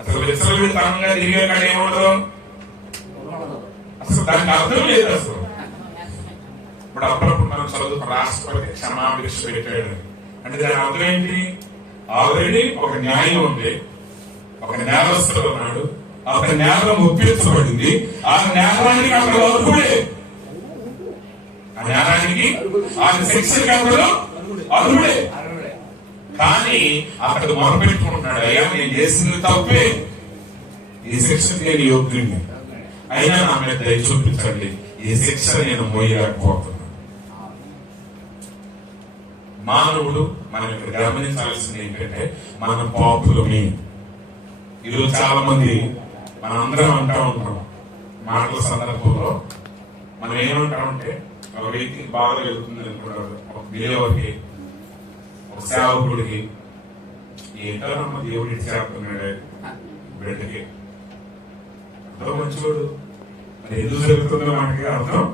అసలు విచ్చలవిడితనంగా తిరిగే కాడ ఏముండదు, అసలు దానికి అర్థం లేదు. అసలు ఇప్పుడు అప్పుడప్పుడు మనం చదువు రాష్ట్రపతి క్షమాభిక్ష పెట్టాడు అంటే దాని అర్థం ఏంటి? ఆల్రెడీ ఒక న్యాయం ఉంది, ఒక నేరస్తుడు ఉన్నాడు, అతని నేరం ఒప్పించబడింది, ఆ నేరానికి అక్కడ అర్హుడే, ఆ నేరానికి ఆ శిక్షకి అక్కడ అర్హుడే. కానీ అక్కడ మొదలుపెట్టుకుంటున్నాడు, అయ్యా నేను చేసింది తప్పే, ఈ శిక్షకి నేను యోగ్యుడిని, అయినా నా మీద దయ చూపించండి, ఈ శిక్ష నేను మోయలేకపోతున్నాను. మానవుడు మనం ఇక్కడ గమనించాల్సింది ఏంటంటే మన పాపులమే. ఈరోజు చాలా మంది మనందరం అంటా ఉంటాం మాటల సందర్భంలో, మనం ఏమంటామంటే ఒక వ్యక్తికి బాధ వెళ్తుంది అనుకుంటారు, ఒక బిలేవర్కి, ఒక సేవకుడికి, ఏంటో నమ్మ దేవుడు ఇచ్చి చేస్తున్నాడే బిడ్డకి, ఎంతో మంచివాడు, మరి ఎందుకు జరుగుతుందో మనకి అర్థం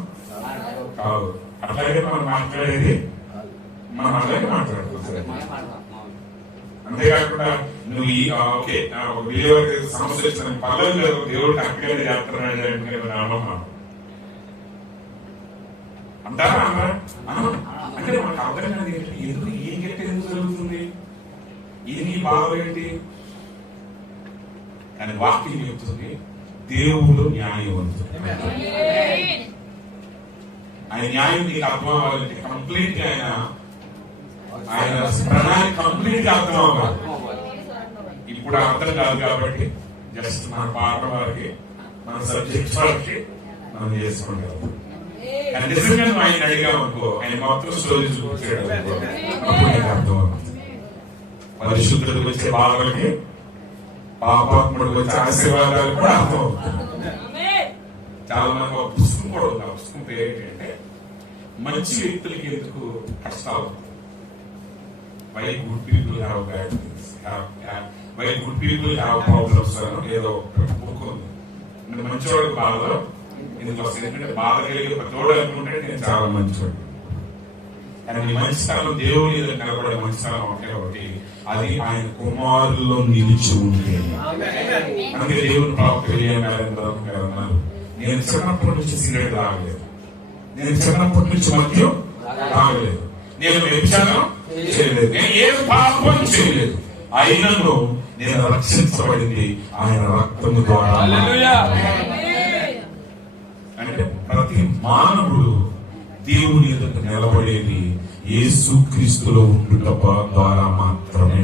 కాదు. అట్లాగే మనం మాట్లాడేది మనం అలాగే మాట్లాడుతున్నాం. అంతేకాకుండా నువ్వు ఓకే ఒక బిలేవర్కి సమస్య వచ్చిన పర్లేదు, దేవుడు అక్కడే చేస్తున్నాడు నమ్మకం అంటారా? అంటే మనకు అర్థం కాదు ఎందుకు, ఏం గట్టి ఎందుకు జరుగుతుంది, ఏం బాధ ఏంటి? కానీ వాక్యం చెప్తుంది దేవుడు న్యాయవంతుడు. ఆయన న్యాయం నీకు అర్థం అవ్వాలంటే కంప్లీట్ గా ఆయన ప్రణాళిక కంప్లీట్ గా అర్థం అవ్వాలి. ఇప్పుడు అర్థం కాదు కాబట్టి జస్ట్ మన పాట వారికి, మన సబ్జెక్ట్ వారికి మనం చేసుకుంటాం. కానీ నిజంగా నువ్వు ఆయన అడిగావు అనుకో, ఆయన మొత్తం స్టోరీ చూపించాడు అనుకో, అప్పుడు నీకు అర్థం అవుతుంది. పరిశుద్ధుడికి వచ్చే బాధలకి, పాపాత్ముడికి వచ్చే ఆశీర్వాదాలు కూడా అర్థం అవుతుంది. చాలా మంది ఒక పుస్తకం కూడా ఉంది, ఆ పుస్తకం పేరు ఏంటంటే మంచి వ్యక్తులకి ఎందుకు కష్టాలు, why good people have bad things, why good people have problems అని ఏదో బుక్ ఉంది. మంచివాడికి బాధ ఎందుకు వస్తుంది, ఎందుకంటే బాధ కలిగే ప్రతివాడు అనుకుంటే నేను చాలా మంచివాడు, కానీ నీ మంచితనం దేవుని కనబడే మంచితనం ఒకటే ఒకటి, అది ఆయన కుమారుల్లో నిలిచి ఉంది. అందుకే దేవుని ప్రాప్తి నేను చిన్నప్పటి నుంచి సిగరెట్ తాగలేదు, నేను చిన్నప్పటి నుంచి మద్యం తాగలేదు, నేను వ్యభిచారం చేయలేదు, నేను ఏ పాపం చేయలేదు, అయినను నేను రక్షించబడింది ఆయన రక్తము ద్వారా. అంటే ప్రతి మానవుడు దేవుని ఎదుట నిలబడేది యేసు క్రీస్తులో ఉండుట ద్వారా మాత్రమే.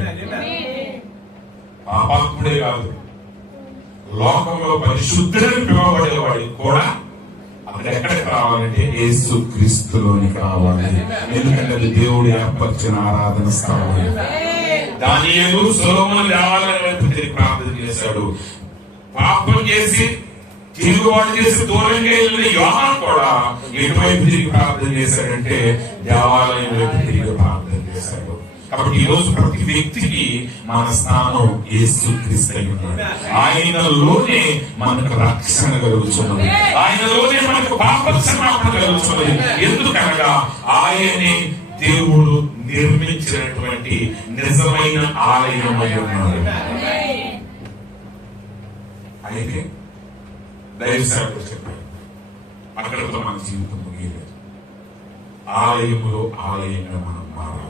పాపాత్ముడే కాదు, లోకంలో పరిశుద్ధుడని పిలువబడేవాడికి కూడా అక్కడ ఎక్కడికి రావాలంటే యేసు క్రీస్తులోనికి రావాలి. ఎందుకంటే అది దేవుడు ఏర్పరిచిన ఆరాధన స్థలం. దానియేలు సొలొమోను దేవాలయం వైపు తిరిగి ప్రార్థన చేశాడు. పాపం చేసి తిరుగుబాటు చేసి దూరంగా వెళ్ళిన యోహాను కూడా ఎటువైపు తిరిగి ప్రార్థన చేశాడంటే దేవాలయం వైపు తిరిగి ప్రార్థన చేశాడు. కాబట్టి ఈ రోజు ప్రతి వ్యక్తికి మన స్థానం యేసుక్రీస్తు అయి ఉన్నాడు. ఆయనలోనే మనకు రక్షణ కలుగుతున్నది, ఆయనలోనే మనకు పాప క్షమాపణ కలుగుతున్నది. ఎందుకనగా ఆయనే దేవుడు నిర్మించినటువంటి నిజమైన ఆలయం అయి ఉన్నాడు. అయితే దైవసేవకుడు చెప్పాడు, అక్కడితో మన జీవితం ముగియలేదు, ఆలయంలో ఆలయంగా మనం మారాలి.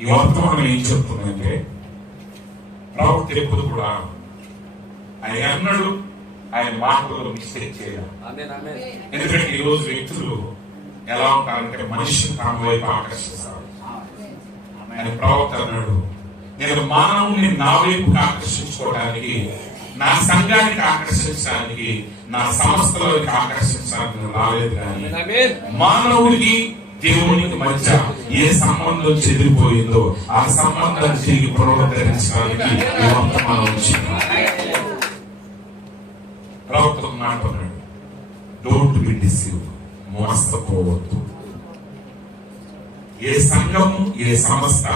ఈ వర్తమానం ఏం చెప్తుందంటే ప్రవక్త ఎప్పుడు కూడా ఆయన అన్నాడు, ఆయన మాటల్లో మిస్టేక్ చేయాలి. ఎందుకంటే ఈ రోజు వ్యక్తులు ఎలా ఉంటారంటే మనిషిని తన వైపు ఆకర్షిస్తారు. ఆయన ప్రవక్త అన్నాడు, నేను మానవుని నా వైపు ఆకర్షించుకోవడానికి నా సంఘానికి ఆకర్షించడానికి, నా సంస్థలోకి ఆకర్షించడానికి నేను రాలేదు. కానీ మానవుడికి దేవునికి మధ్య ఏ సంబంధం చెదిరిపోయిందో ఆ సంబంధాన్ని తిరిగి పునరుద్ధరించడానికి ఈ వర్తమానం వచ్చింది. ప్రవక్త మాట అన్నాడు, డోంట్ బి డిసీవ్డ్, మోసపోవద్దు. ఏ సంఘము, ఏ సంస్థ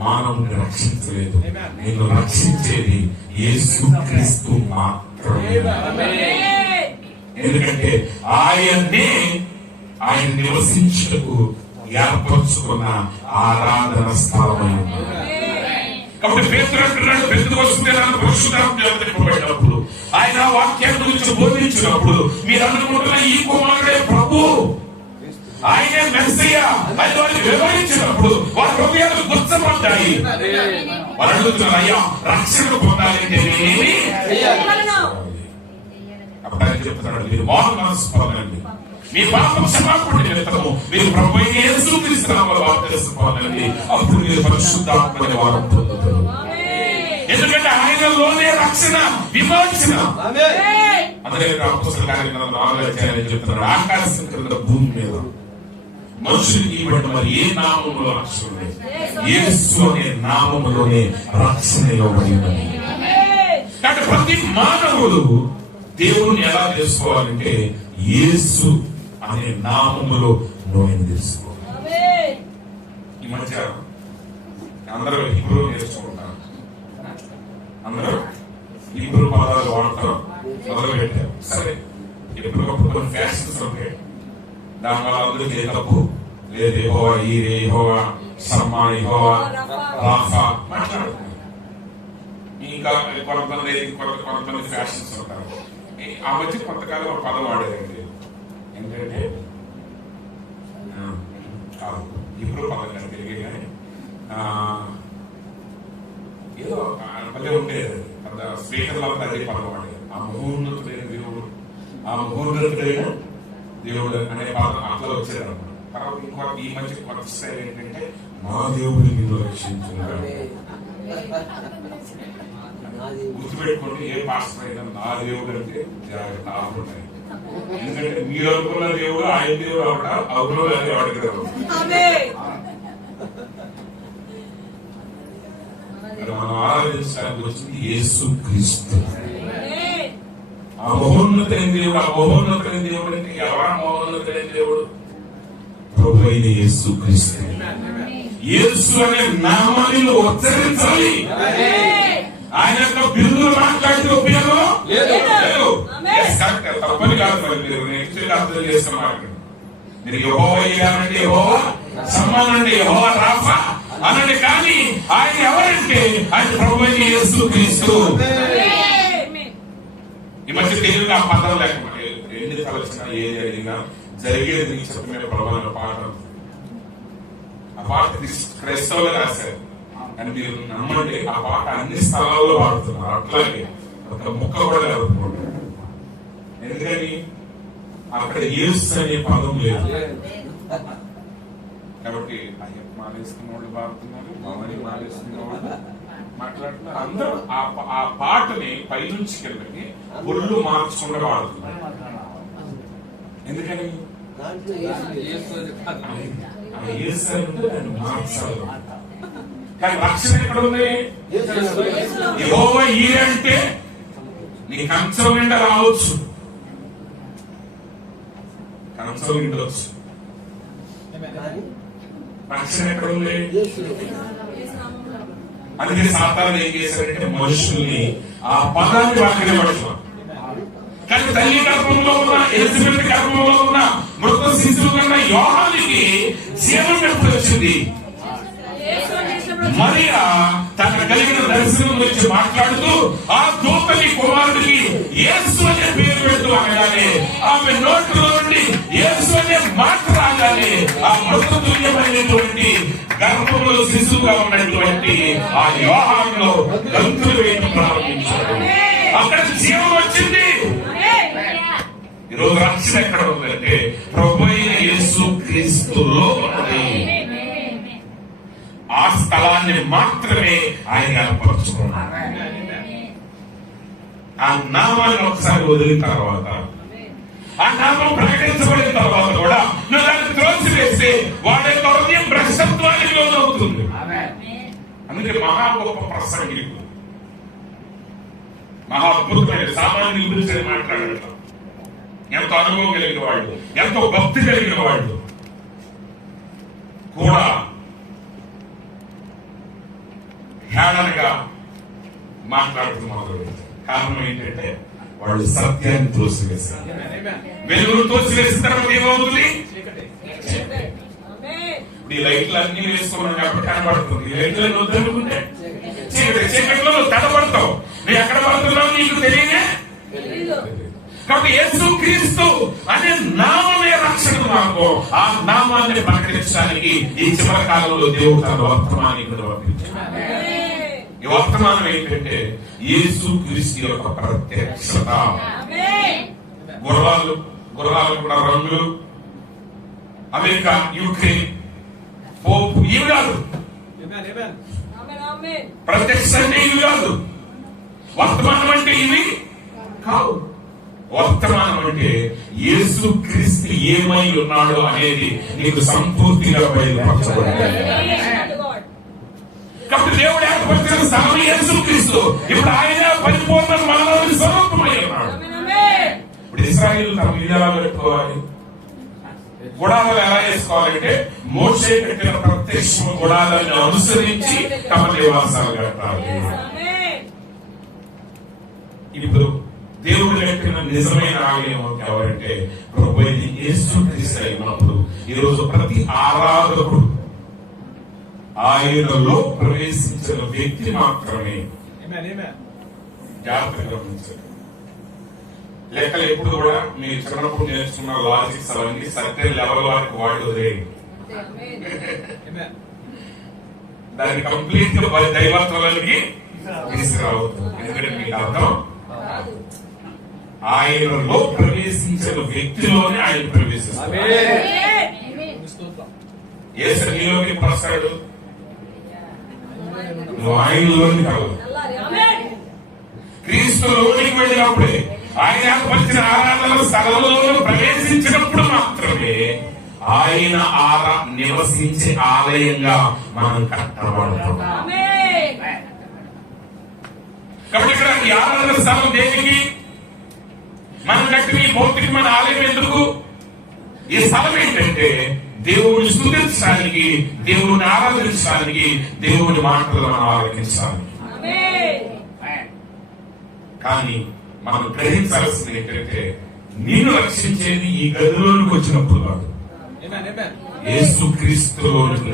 మానవుని రక్షించలేదు. నిన్ను రక్షించేది యేసుక్రీస్తు మాత్రమే. ఎందుకంటే ఆయన్నే ఆయన నివసించుటకు ఏర్పరచుకున్న ఆరాధన స్థలమై కాబట్టి పేతురు అంటున్నాడు, పెంతెకొస్తే పరిశుద్ధాత్మ నింపబడినప్పుడు, ఆయన వాక్యాన్ని గురించి బోధించినప్పుడు మీరు అనుకుంటున్న ఈ కుమారుడే ప్రభు, ఆయనే మెస్సయ్యా అని వారికి వివరించినప్పుడు వారి హృదయాలు గుర్తపడ్డాయి. వారు అడుగుతున్నారు, అయ్యా రక్షణ పొందాలంటే అప్పుడు ఆయన చెప్తున్నాడు, మీరు మారు మనసు పొందండి, మీ పాపం క్షమాపణ నిమిత్తము మీరు ప్రభువైన యేసుక్రీస్తు నామములో బాప్తిసం పొందండి, అప్పుడు మీరు పరిశుద్ధాత్మని వరం పొందుతారు. ఎందుకంటే ఆయనలోనే రక్షణ, విమోచన. అందుకే అపోస్తలుల కార్యక్రమం 4వ అధ్యాయం చెప్తున్నాడు, ఆకాశం క్రింద భూమి మీద మనుషులకి ఇవ్వడం మరి ఏ నామములో రక్షణ లేదు, యేసు అనే నామములోనే రక్షణ ఇవ్వబడిందని. కాబట్టి ప్రతి మానవుడు దేవుని ఎలా తెలుసుకోవాలంటే యేసు అనే నామములో నోయని తెలుసుకోవాలి. ఈ మధ్య అందరూ హిబ్రూ నేర్చుకుంటారు, అందరూ హిబ్రూ పదాలు వాడతాం మొదలు పెట్టారు. సరే, ఎప్పటికప్పుడు కొన్ని ఫ్యాషన్స్ ఉంటాయి, దానివల్ల అందరికీ ఏ తప్పు లేదు. యెహోవా ఈరే, యెహోవా షమ్మా, యెహోవా రాఫా మాట్లాడుతున్నారు. ఇంకా కొంతమంది ఫ్యాషన్స్ ఉంటారు. ఆ మధ్య కొంతకాలం ఒక పదం వాడేదండి, ఏంటంటే ఇప్పుడు పదం కానీ తిరిగి కానీ ఏదో మళ్ళీ ఉండేది, స్పీకర్లో అదే పదం వాడేది. ఆ మహోన్నతుడైన దేవుడు, ఆ మహోన్నతుడైన దేవుడు అనే పదం అట్లా వచ్చేది అనమాట. తర్వాత ఇంకో ఈ మధ్య కొత్త స్టైల్ ఏంటంటే మా దేవుడిని నిన్ను రక్షించున్నాడు. గుర్తుపెట్టుకోండి, ఏ పాస్టర్ అయినా నా దేవుడు అంటే జాగ్రత్త ఆడుకుంటాయి. ఎందుకంటే మీరు అనుకున్న దేవుడు ఆయన దేవుడు అవును అని అడగదు. మనం ఆరాధించడానికి వచ్చింది యేసుక్రీస్తు, ఆ మహోన్నతైన దేవుడు. ఆ మహోన్నతైన దేవుడు అంటే ఎవరా మహోన్నతైన దేవుడు? ప్రభు అయిన యేసుక్రీస్తు. యేసు అనే నామాన్ని ఉచ్చరించాలి. ఆయన యొక్క బిరుదులు మాట్లాడితే ఉపయోగం లేదు. తప్పని కాదు, మరి మీరు నెక్స్ట్ అర్థం చేస్తున్న మాట. మీరు యెహోవా అనండి, యెహోవా షమ్మా అనండి, యెహోవా రాఫా అనండి, కానీ ఆయన ఎవరంటే ఆయన ప్రభు అయిన యేసుక్రీస్తు. ఈ మధ్య తెలుగుగా ఆ పదం లేకపోతే ఎన్ని తలచినా ఏది అడిగినా జరిగేది నీకు చెప్పిన ప్రభావ పాట. ఆ పాట క్రైస్తవులు రాశారు, అని మీరు నమ్మండి, ఆ పాట అన్ని స్థలాల్లో పాడుతున్నారు. అట్లాగే ఒక ముక్క కూడా జరుగుతుంది. ఎందుకని అక్కడ యేసు అనే పదం లేదు. కాబట్టి అయ్యప్ప మాలేస్తున్న వాళ్ళు పాడుతున్నారు, మామని మాలేస్తున్న వాళ్ళు మాట్లాడుతున్నారు. అందరూ ఆ పాటని పైనుంచి కిందకి ఒళ్ళు మార్చకుండా పాడుతున్నారు. ఎందుకని మార్చాలి. కానీ రక్షణ ఎక్కడ ఉంది? యెహోవా ఈరే అంటే నీ కంచం నిండా రావచ్చు, కంచం నిండవచ్చు. రక్షణ ఎక్కడ ఉంది? అందుకని సాతాను ఏం చేశారంటే మనుషుల్ని ఆ పదాన్ని వాక్యం పడుతున్నారు. కానీ తల్లి గర్భంలో ఉన్న, ఎలిజబెత్ గర్భంలో ఉన్న మృత శిశువు కన్నా యోహానికి జీవం ఎప్పుడు వచ్చింది? మరియా తన కలిగిన దర్శనం గురించి మాట్లాడుతూ ఆ దూతని కుమారుడికి యేసు అనే పేరు పెట్టు అనగానే, ఆమె నోట్లో నుండి యేసు అనే మాట రాగానే ఆ మృతతుల్యమైనటువంటి గర్భంలో శిశువుగా ఉన్నటువంటి ఆ యోహానులో గంతులు వేయడం ప్రారంభించాడు. అక్కడ జీవం వచ్చింది. ఈరోజు రక్షణ ఎక్కడ ఉందంటే ప్రభు అయిన యేసుక్రీస్తులో ఉంది. ఆ స్థలాన్ని మాత్రమే ఆయన ఏర్పరచుకున్నాడు. ఆ నామాన్ని ఒకసారి వదిలిన తర్వాత, ఆ నామం ప్రకటించబడిన తర్వాత కూడా నువ్వు దాన్ని త్రోసివేస్తే వాడి యొక్క హృదయం భ్రష్టత్వానికి లోనవుతుంది. అందుకే మహా గొప్ప ప్రసంగికుడు, మహా అద్భుతమైన సామాన్యుల గురించి మాట్లాడటం, ఎంతో అనుభవం కలిగిన వాళ్ళు, ఎంతో భక్తి కలిగిన వాళ్ళు కూడా హేళనగా మాట్లాడుతూ మొదలుపెట్టారు. కారణం ఏంటంటే వాళ్ళు సత్యాన్ని తోసివేశారు. వెలుగును తోసివేసిన తర్వాత ఏమవుతుంది? ఈ లైట్లు అన్ని వేసుకున్నాం కాబట్టి కనబడుతుంది. ఈ లైట్లను వద్దనుకుంటే చీకట్లో తడబడతావు. నువ్వు ఎక్కడ పడుతున్నావు నీకు తెలియదే. కాబట్టి యేసు క్రీస్తు అనే నామమే రక్షణ మార్గం. ఆ నామాన్ని ప్రకటించడానికి ఈ చివరి కాలంలో దేవుడు తన వర్తమానాన్ని పంపించాడు. ఈ వర్తమానం ఏంటంటే యేసు క్రీస్తు యొక్క ప్రత్యక్షత. గుర్రాలు కూడా రంగులు, అమెరికా, యుక్రెయిన్, పోపు ఇవి కాదు. ప్రత్యక్ష అంటే ఇవి కాదు. వర్తమానం అంటే ఇవి కాదు. వర్తమానం అంటే యేసు క్రీస్తు ఏమై ఉన్నాడు అనేది నీకు సంపూర్తిగా బయలుపరచబడింది. కాబట్టి దేవుడు ఏర్పరిచిన స్థలం యేసు క్రీస్తు. ఇప్పుడు ఆయన పరిపూర్ణ మానవుని స్వరూపమై ఉన్నాడు. ఇప్పుడు ఇశ్రాయేలు తమ ఇల్లు ఎలా పెట్టుకోవాలి, గుడాలను ఎలా వేసుకోవాలంటే మోషే పెట్టిన ప్రత్యక్ష గుడాలను అనుసరించి తమ నివాసాలు కట్టాలి. ఇప్పుడు దేవుడు కట్టిన నిజమైన ఆలయం ఎవరంటే ప్రభువైన యేసు క్రీస్తు అయి ఉన్నప్పుడు ఈరోజు ప్రతి ఆరాధకుడు ఆయనలో ప్రవేశించిన వ్యక్తి మాత్రమే జాగ్రత్తగా గమనించారు. లెక్కలు ఎప్పుడు కూడా మీరు చిన్నప్పుడు నేర్చుకున్న లాజిక్స్ అవన్నీ సర్టెన్ లెవెల్ వారికి వాడి వదిలేయండి. దాన్ని కంప్లీట్ గా దైవత్వానికి తీసుకురావద్దు. ఎందుకంటే మీకు అర్థం, ఆయనలో ప్రవేశించిన వ్యక్తిలోనే ఆయన ప్రవేశిస్తారు. ఏ నీలోకి వస్తాడు, నువ్వు ఆయనలోని కాదు. క్రీస్తులోనికి వెళ్ళినప్పుడే, ఆయన ఏర్పరిచిన ఆరాధన స్థలంలో ప్రవేశించినప్పుడు మాత్రమే ఆయన నివసించే ఆలయంగా మనం కట్టబడతాం. కాబట్టి ఇక్కడ ఈ ఆరాధన స్థలం దేనికి? మనం కట్టిన ఈ భౌతికమైన ఆలయం ఎందుకు? ఈ స్థలం ఏంటంటే దేవుడిని స్తుతించడానికి, దేవుడిని ఆరాధించడానికి, దేవుడి మాటలు మనం ఆలకించాలి. కానీ మనం గ్రహించాల్సింది ఏంటంటే నిన్ను రక్షించేది ఈ గదిలోనికి వచ్చినప్పుడు కాదు, యేసు క్రీస్తులోనికి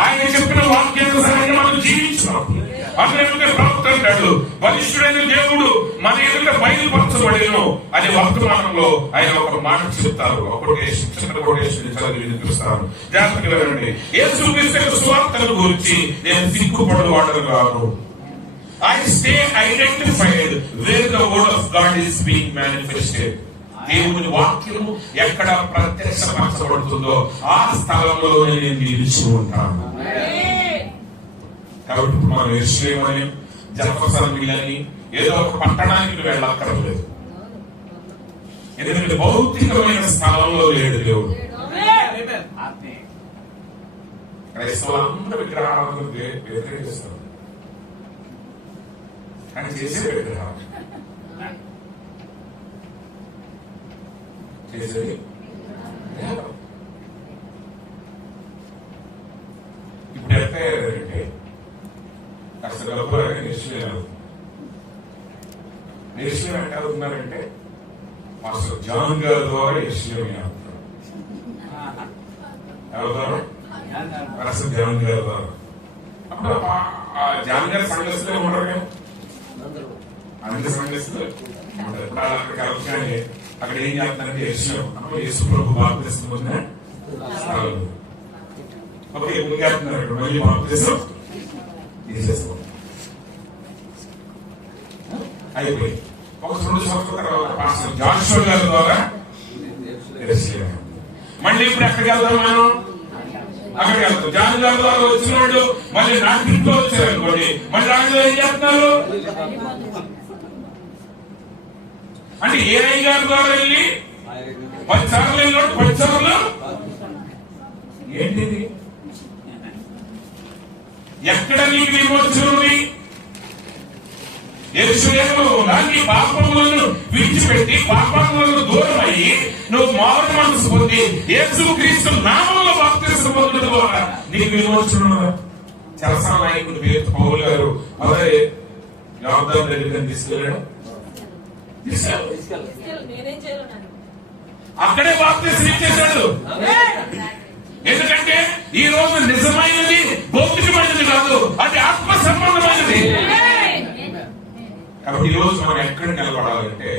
ఆయన చెప్పిన వాక్యానుసారంగా మనం జీవించినప్పుడు. అందుకే ప్రవక్త అంటాడు, బలిష్ఠుడైన దేవుడు మన ఎదుట బయలుపరచబడేను అనే వర్తమానంలో ఆయన ఒక మాట చెప్తారు. ఒకటే శిక్షణ కొటేషన్ చదివి వినిపిస్తారు. జాగ్రత్తగా వినండి. యేసు క్రీస్తు సువార్తను గురించి నేను సిగ్గుపడు వాడను కాదు. I stay identified where the word of God is being manifested. దేవుని వాక్యం ఎక్కడ ప్రత్యక్షపరచబడుతుందో ఆ స్థలంలో నేను నిలిచి ఉంటాను. కాబట్టి మనం యెరూషలేమని, జెరూసలేమని ఏదో ఒక పట్టణానికి వెళ్ళక్కర్లేదు. ఎందుకంటే భౌతికమైన స్థలంలో లేడు దేవుడు. క్రైస్తవులందరూ విగ్రహాలను వ్యతిరేకిస్తారు, కానీ చేసే విగ్రహాలు చేసేది. ఇప్పుడు ఎట్లయితే కాస్త గొప్పగా నిశ్చయం ఎట్లా అవుతున్నారంటే మాస్టర్ జాన్ గారి ద్వారా నిశ్చయం అవుతారు. మాస్టర్ జాన్ గారి ద్వారా అప్పుడు జాన్ గారి సంఘస్థులే ఉండరు కదా, అన్ని సంఘస్థులు కలపగానే అక్కడ ఏం చేస్తారంటే యేసు ప్రభు బాప్తిసం పొందిన ఓకే ముందుకెళ్తున్నారు. మళ్ళీ బాప్తిసం తీసేసుకో అయిపోయి ఒక 2 సంవత్సరాల తర్వాత పాస్టర్ జాషువా గారి ద్వారా మళ్ళీ ఇప్పుడు ఎక్కడికి వెళ్తాం మనం? అక్కడికి వెళ్తారు. జాన్ గారి ద్వారా వచ్చిన వాళ్ళు మళ్ళీ నాకు ఇంట్లో వచ్చారు అనుకోండి, మళ్ళీ రాజు ఏం చేస్తున్నారు అంటే ఏ అయ్య గారి ద్వారా వెళ్ళి 10 సార్లు వెళ్ళాడు, 10 సార్లు ఏంటిది? ఎక్కడ నీకు విమోచనుడి? యెరూషలేములో నీ పాపములను విడిచిపెట్టి పాపములను దూరం అయ్యి నువ్వు మారు మనసు పొంది యేసుక్రీస్తు నామములో బాప్తిస్మం పొందడం ద్వారా నీకు విమోచన. చరసా నాయకుడు పేరు పౌలు గారు అలాగే యోర్దాను దగ్గరికి తీసుకెళ్ళాడు. అక్కడే బాప్తిస్మం ఇచ్చేశాడు. ఎందుకంటే ఈ రోజు నిజమైనది భౌతికమైనది కాదు, అది ఆత్మ సంబంధమైనది. కాబట్టి ఈ రోజు మనం ఎక్కడ నిలబడాలంటే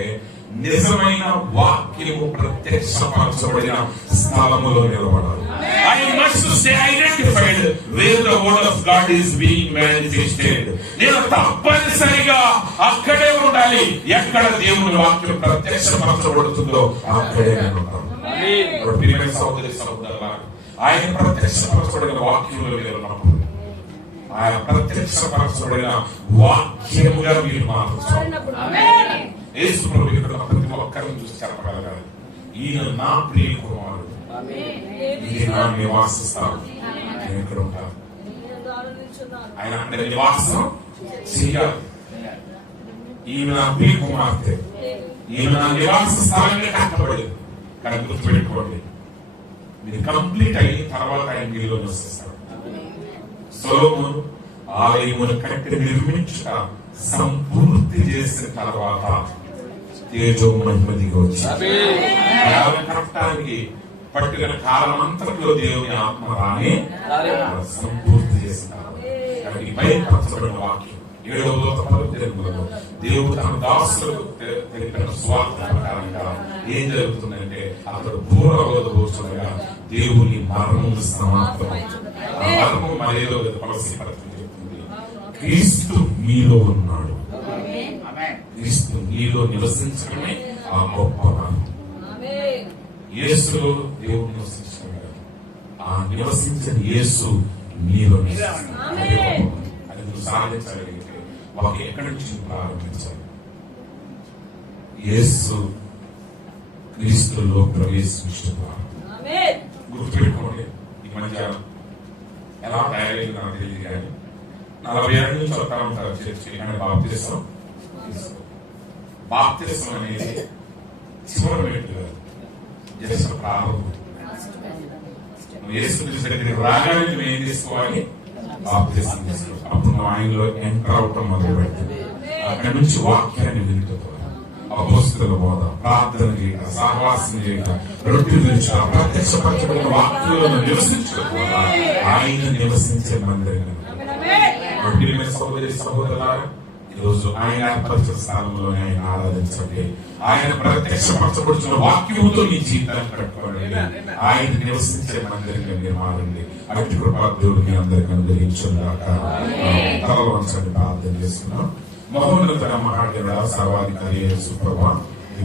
నిజమైన వాక్యము ప్రత్యక్షపరచబడిన స్థలములో నిలబడాలి. I must stay identified where the word of God is being manifested. నేను తప్పనిసరిగా అక్కడే ఉండాలి. ఎక్కడ దేవుని వాక్యం ప్రత్యక్షపరచబడుతుందో అక్కడే నేను ఉంటాను. ప్రియమైన సహోదరి సహోదరులారా, ఆయన ప్రత్యక్షపరచబడిన వాక్యంలో మీరు ఉన్నప్పుడు ఆయన ప్రత్యక్షపరచబడిన వాక్యముగా మీరు మారుతారు. యేసు ప్రభువు ఇక్కడ ప్రతి ఒక్కరిని చూసి చెప్పగలగాలి, ఈయన నా ప్రియ కుమారుడు, ఇది నా నివాస స్థలం, నేను ఇక్కడ ఉంటాను. ఆయన అక్కడ నివాసం చేయాలి. ఈమె నా ప్రియ కుమార్తె, ఈమె నా నివాస స్థలంగా కట్టబడింది. కానీ గుర్తుపెట్టుకోండి, మీరు కంప్లీట్ అయిన తర్వాత ఆయన మీలో నివసిస్తారు. సొలొమోను ఆలయమును కట్టి నిర్మించుట సంపూర్తి చేసిన తర్వాత తేజో మహిమ దిగి వచ్చింది. కట్టడానికి పట్టిన కాలం అంతట్లో దేవుని ఆత్మ రాని సంపూర్తి చేసిన బయటపరచబడిన వాక్యం 7వ దూత పలుకులలో దేవుడు తన దాసులకు తెలిపిన స్వార్థ ప్రకారంగా ఏం జరుగుతుందంటే అతడు దూరవోతుండగా దేవుని మరణం సమాప్తమైంది. ఆ మరణం మరేదో పలసి పడుతుంది. క్రీస్తు మీలో ఉన్నాడు. క్రీస్తు మీలో నివసించడమే ఆ గొప్ప వరం. యేసులో దేవుడు నివసించాడు. ఆ నివసించిన యేసు మీలో నివసిస్తాడు. అది నువ్వు సాధించగలిగితే వాకి ఎక్కడి నుంచి ప్రారంభించాలి? యేసు క్రీస్తులో ప్రవేశించుతారు. గుర్తుపెట్టుకోండి, ఈ మధ్య ఎలా తయారైంది నాకు తెలియదు కానీ 40 ఏళ్ళ నుంచి వస్తా ఉంటారు చర్చి. కానీ బాప్తిస్మం అనేది చివరి మెట్టు కాదు, జస్ట్ ప్రారంభం. నువ్వు యేసుక్రీస్తు దగ్గరికి రాగానే నువ్వు ఏం చేసుకోవాలి? బాప్తిస్మం తీసుకోవాలి. అప్పుడు నువ్వు ఆయనలో ఎంటర్ అవటం మొదలు పెడుతుంది. అక్కడి నుంచి వాక్యాన్ని వింటుతావు. అపోస్తలుల బోధ, ప్రార్థన చేయటం, సహవాసం చేయటం, రొట్టె విరుచడం, ప్రత్యక్షపరచబడిన వాక్యాలను నివసించడం ద్వారా ఆయన నివసించే మందిరం. సహోదరి సహోదరులారా, ఈరోజు ఆయన ఏర్పరిచిన స్థానంలోనే ఆయన ఆరాధించండి. ఆయన ప్రత్యక్షపరచబడుతున్న వాక్యముతో మీ జీవితాన్ని కట్టుకోండి. ఆయన నివసించే మందిరంగా మీరు మారండి. అట్టి కృపా దేవుడు మీ అందరికీ అనుగ్రహించుగాక. తలలో వంచండి, ప్రార్థన చేస్తున్నాం. మహోన్నత మహాదేవుడా, సర్వాధికారి యేసు ప్రభువా,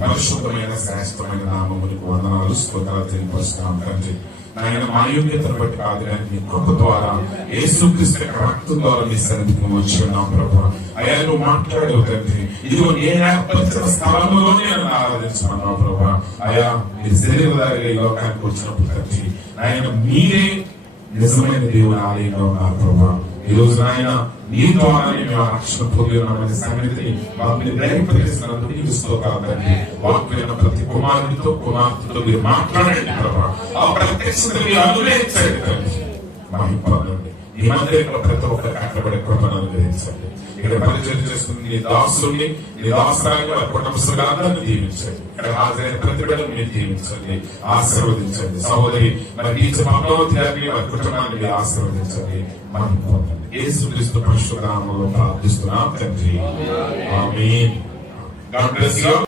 పరిశుద్ధమైన శ్రేష్టమైన నామములకు వందనాలు, స్తోత్రాలు తెలియపరుస్తున్నాం తండ్రి. ఆయన మా యోగ్యతను బట్టి కాదు, మీ కృప ద్వారా యేసుక్రీస్తు రక్తం ద్వారా మీ సన్నిధికి వచ్చి ఉన్నాం ప్రభువా. అయ్యా, నువ్వు మాట్లాడేవు తండ్రి. ఇదిగో నేను ఏర్పరిచిన స్థలంలోనే నన్ను ఆరాధించుకున్నావు ప్రభువా. అయ్యా, మీ శరీరధారిగా ఈ లోకానికి వచ్చినప్పుడు తండ్రి, ఆయన మీరే నిజమైన దేవుని ఆలయంగా ఉన్నారు ప్రభువా. ఈ రోజు ఆయన నీ ద్వారానే మేము రక్షణ పొంది ఉన్నామనే సంగతిని వారిని ధైర్యపరిచినందుకు నీకు స్తోత్రాలు తండ్రి. వాక్యమైన ప్రతి కుమారుడితో కుమార్తెతో మీరు మాట్లాడండి ప్రభా. ఆ ప్రత్యక్షత మీరు అనుగ్రహించండి తండ్రి. మహిమపడండి. ఈ మందిరంలో ప్రతి ఒక్కరు కట్టబడే కృపను అనుగ్రహించండి. ఇక్కడ పరిచయం చేస్తుంది నీ దాసుల్ని, నీ దాసురాన్ని, వారి కుటుంబస్తులందరినీ దీవించండి. ఇక్కడ హాజరైన ప్రతి బిడ్డను మీరు దీవించండి, ఆశీర్వదించండి. సహోదరి మరి టీచర్ పద్మావతి గారిని, వారి కుటుంబాన్ని మీరు ఆశీర్వదించండి. మహిమపడండి. యేసుక్రీస్తు పరిశుద్ధ నామములో ప్రార్థిస్తున్నాం తండ్రి. ఆమేన్. God bless you.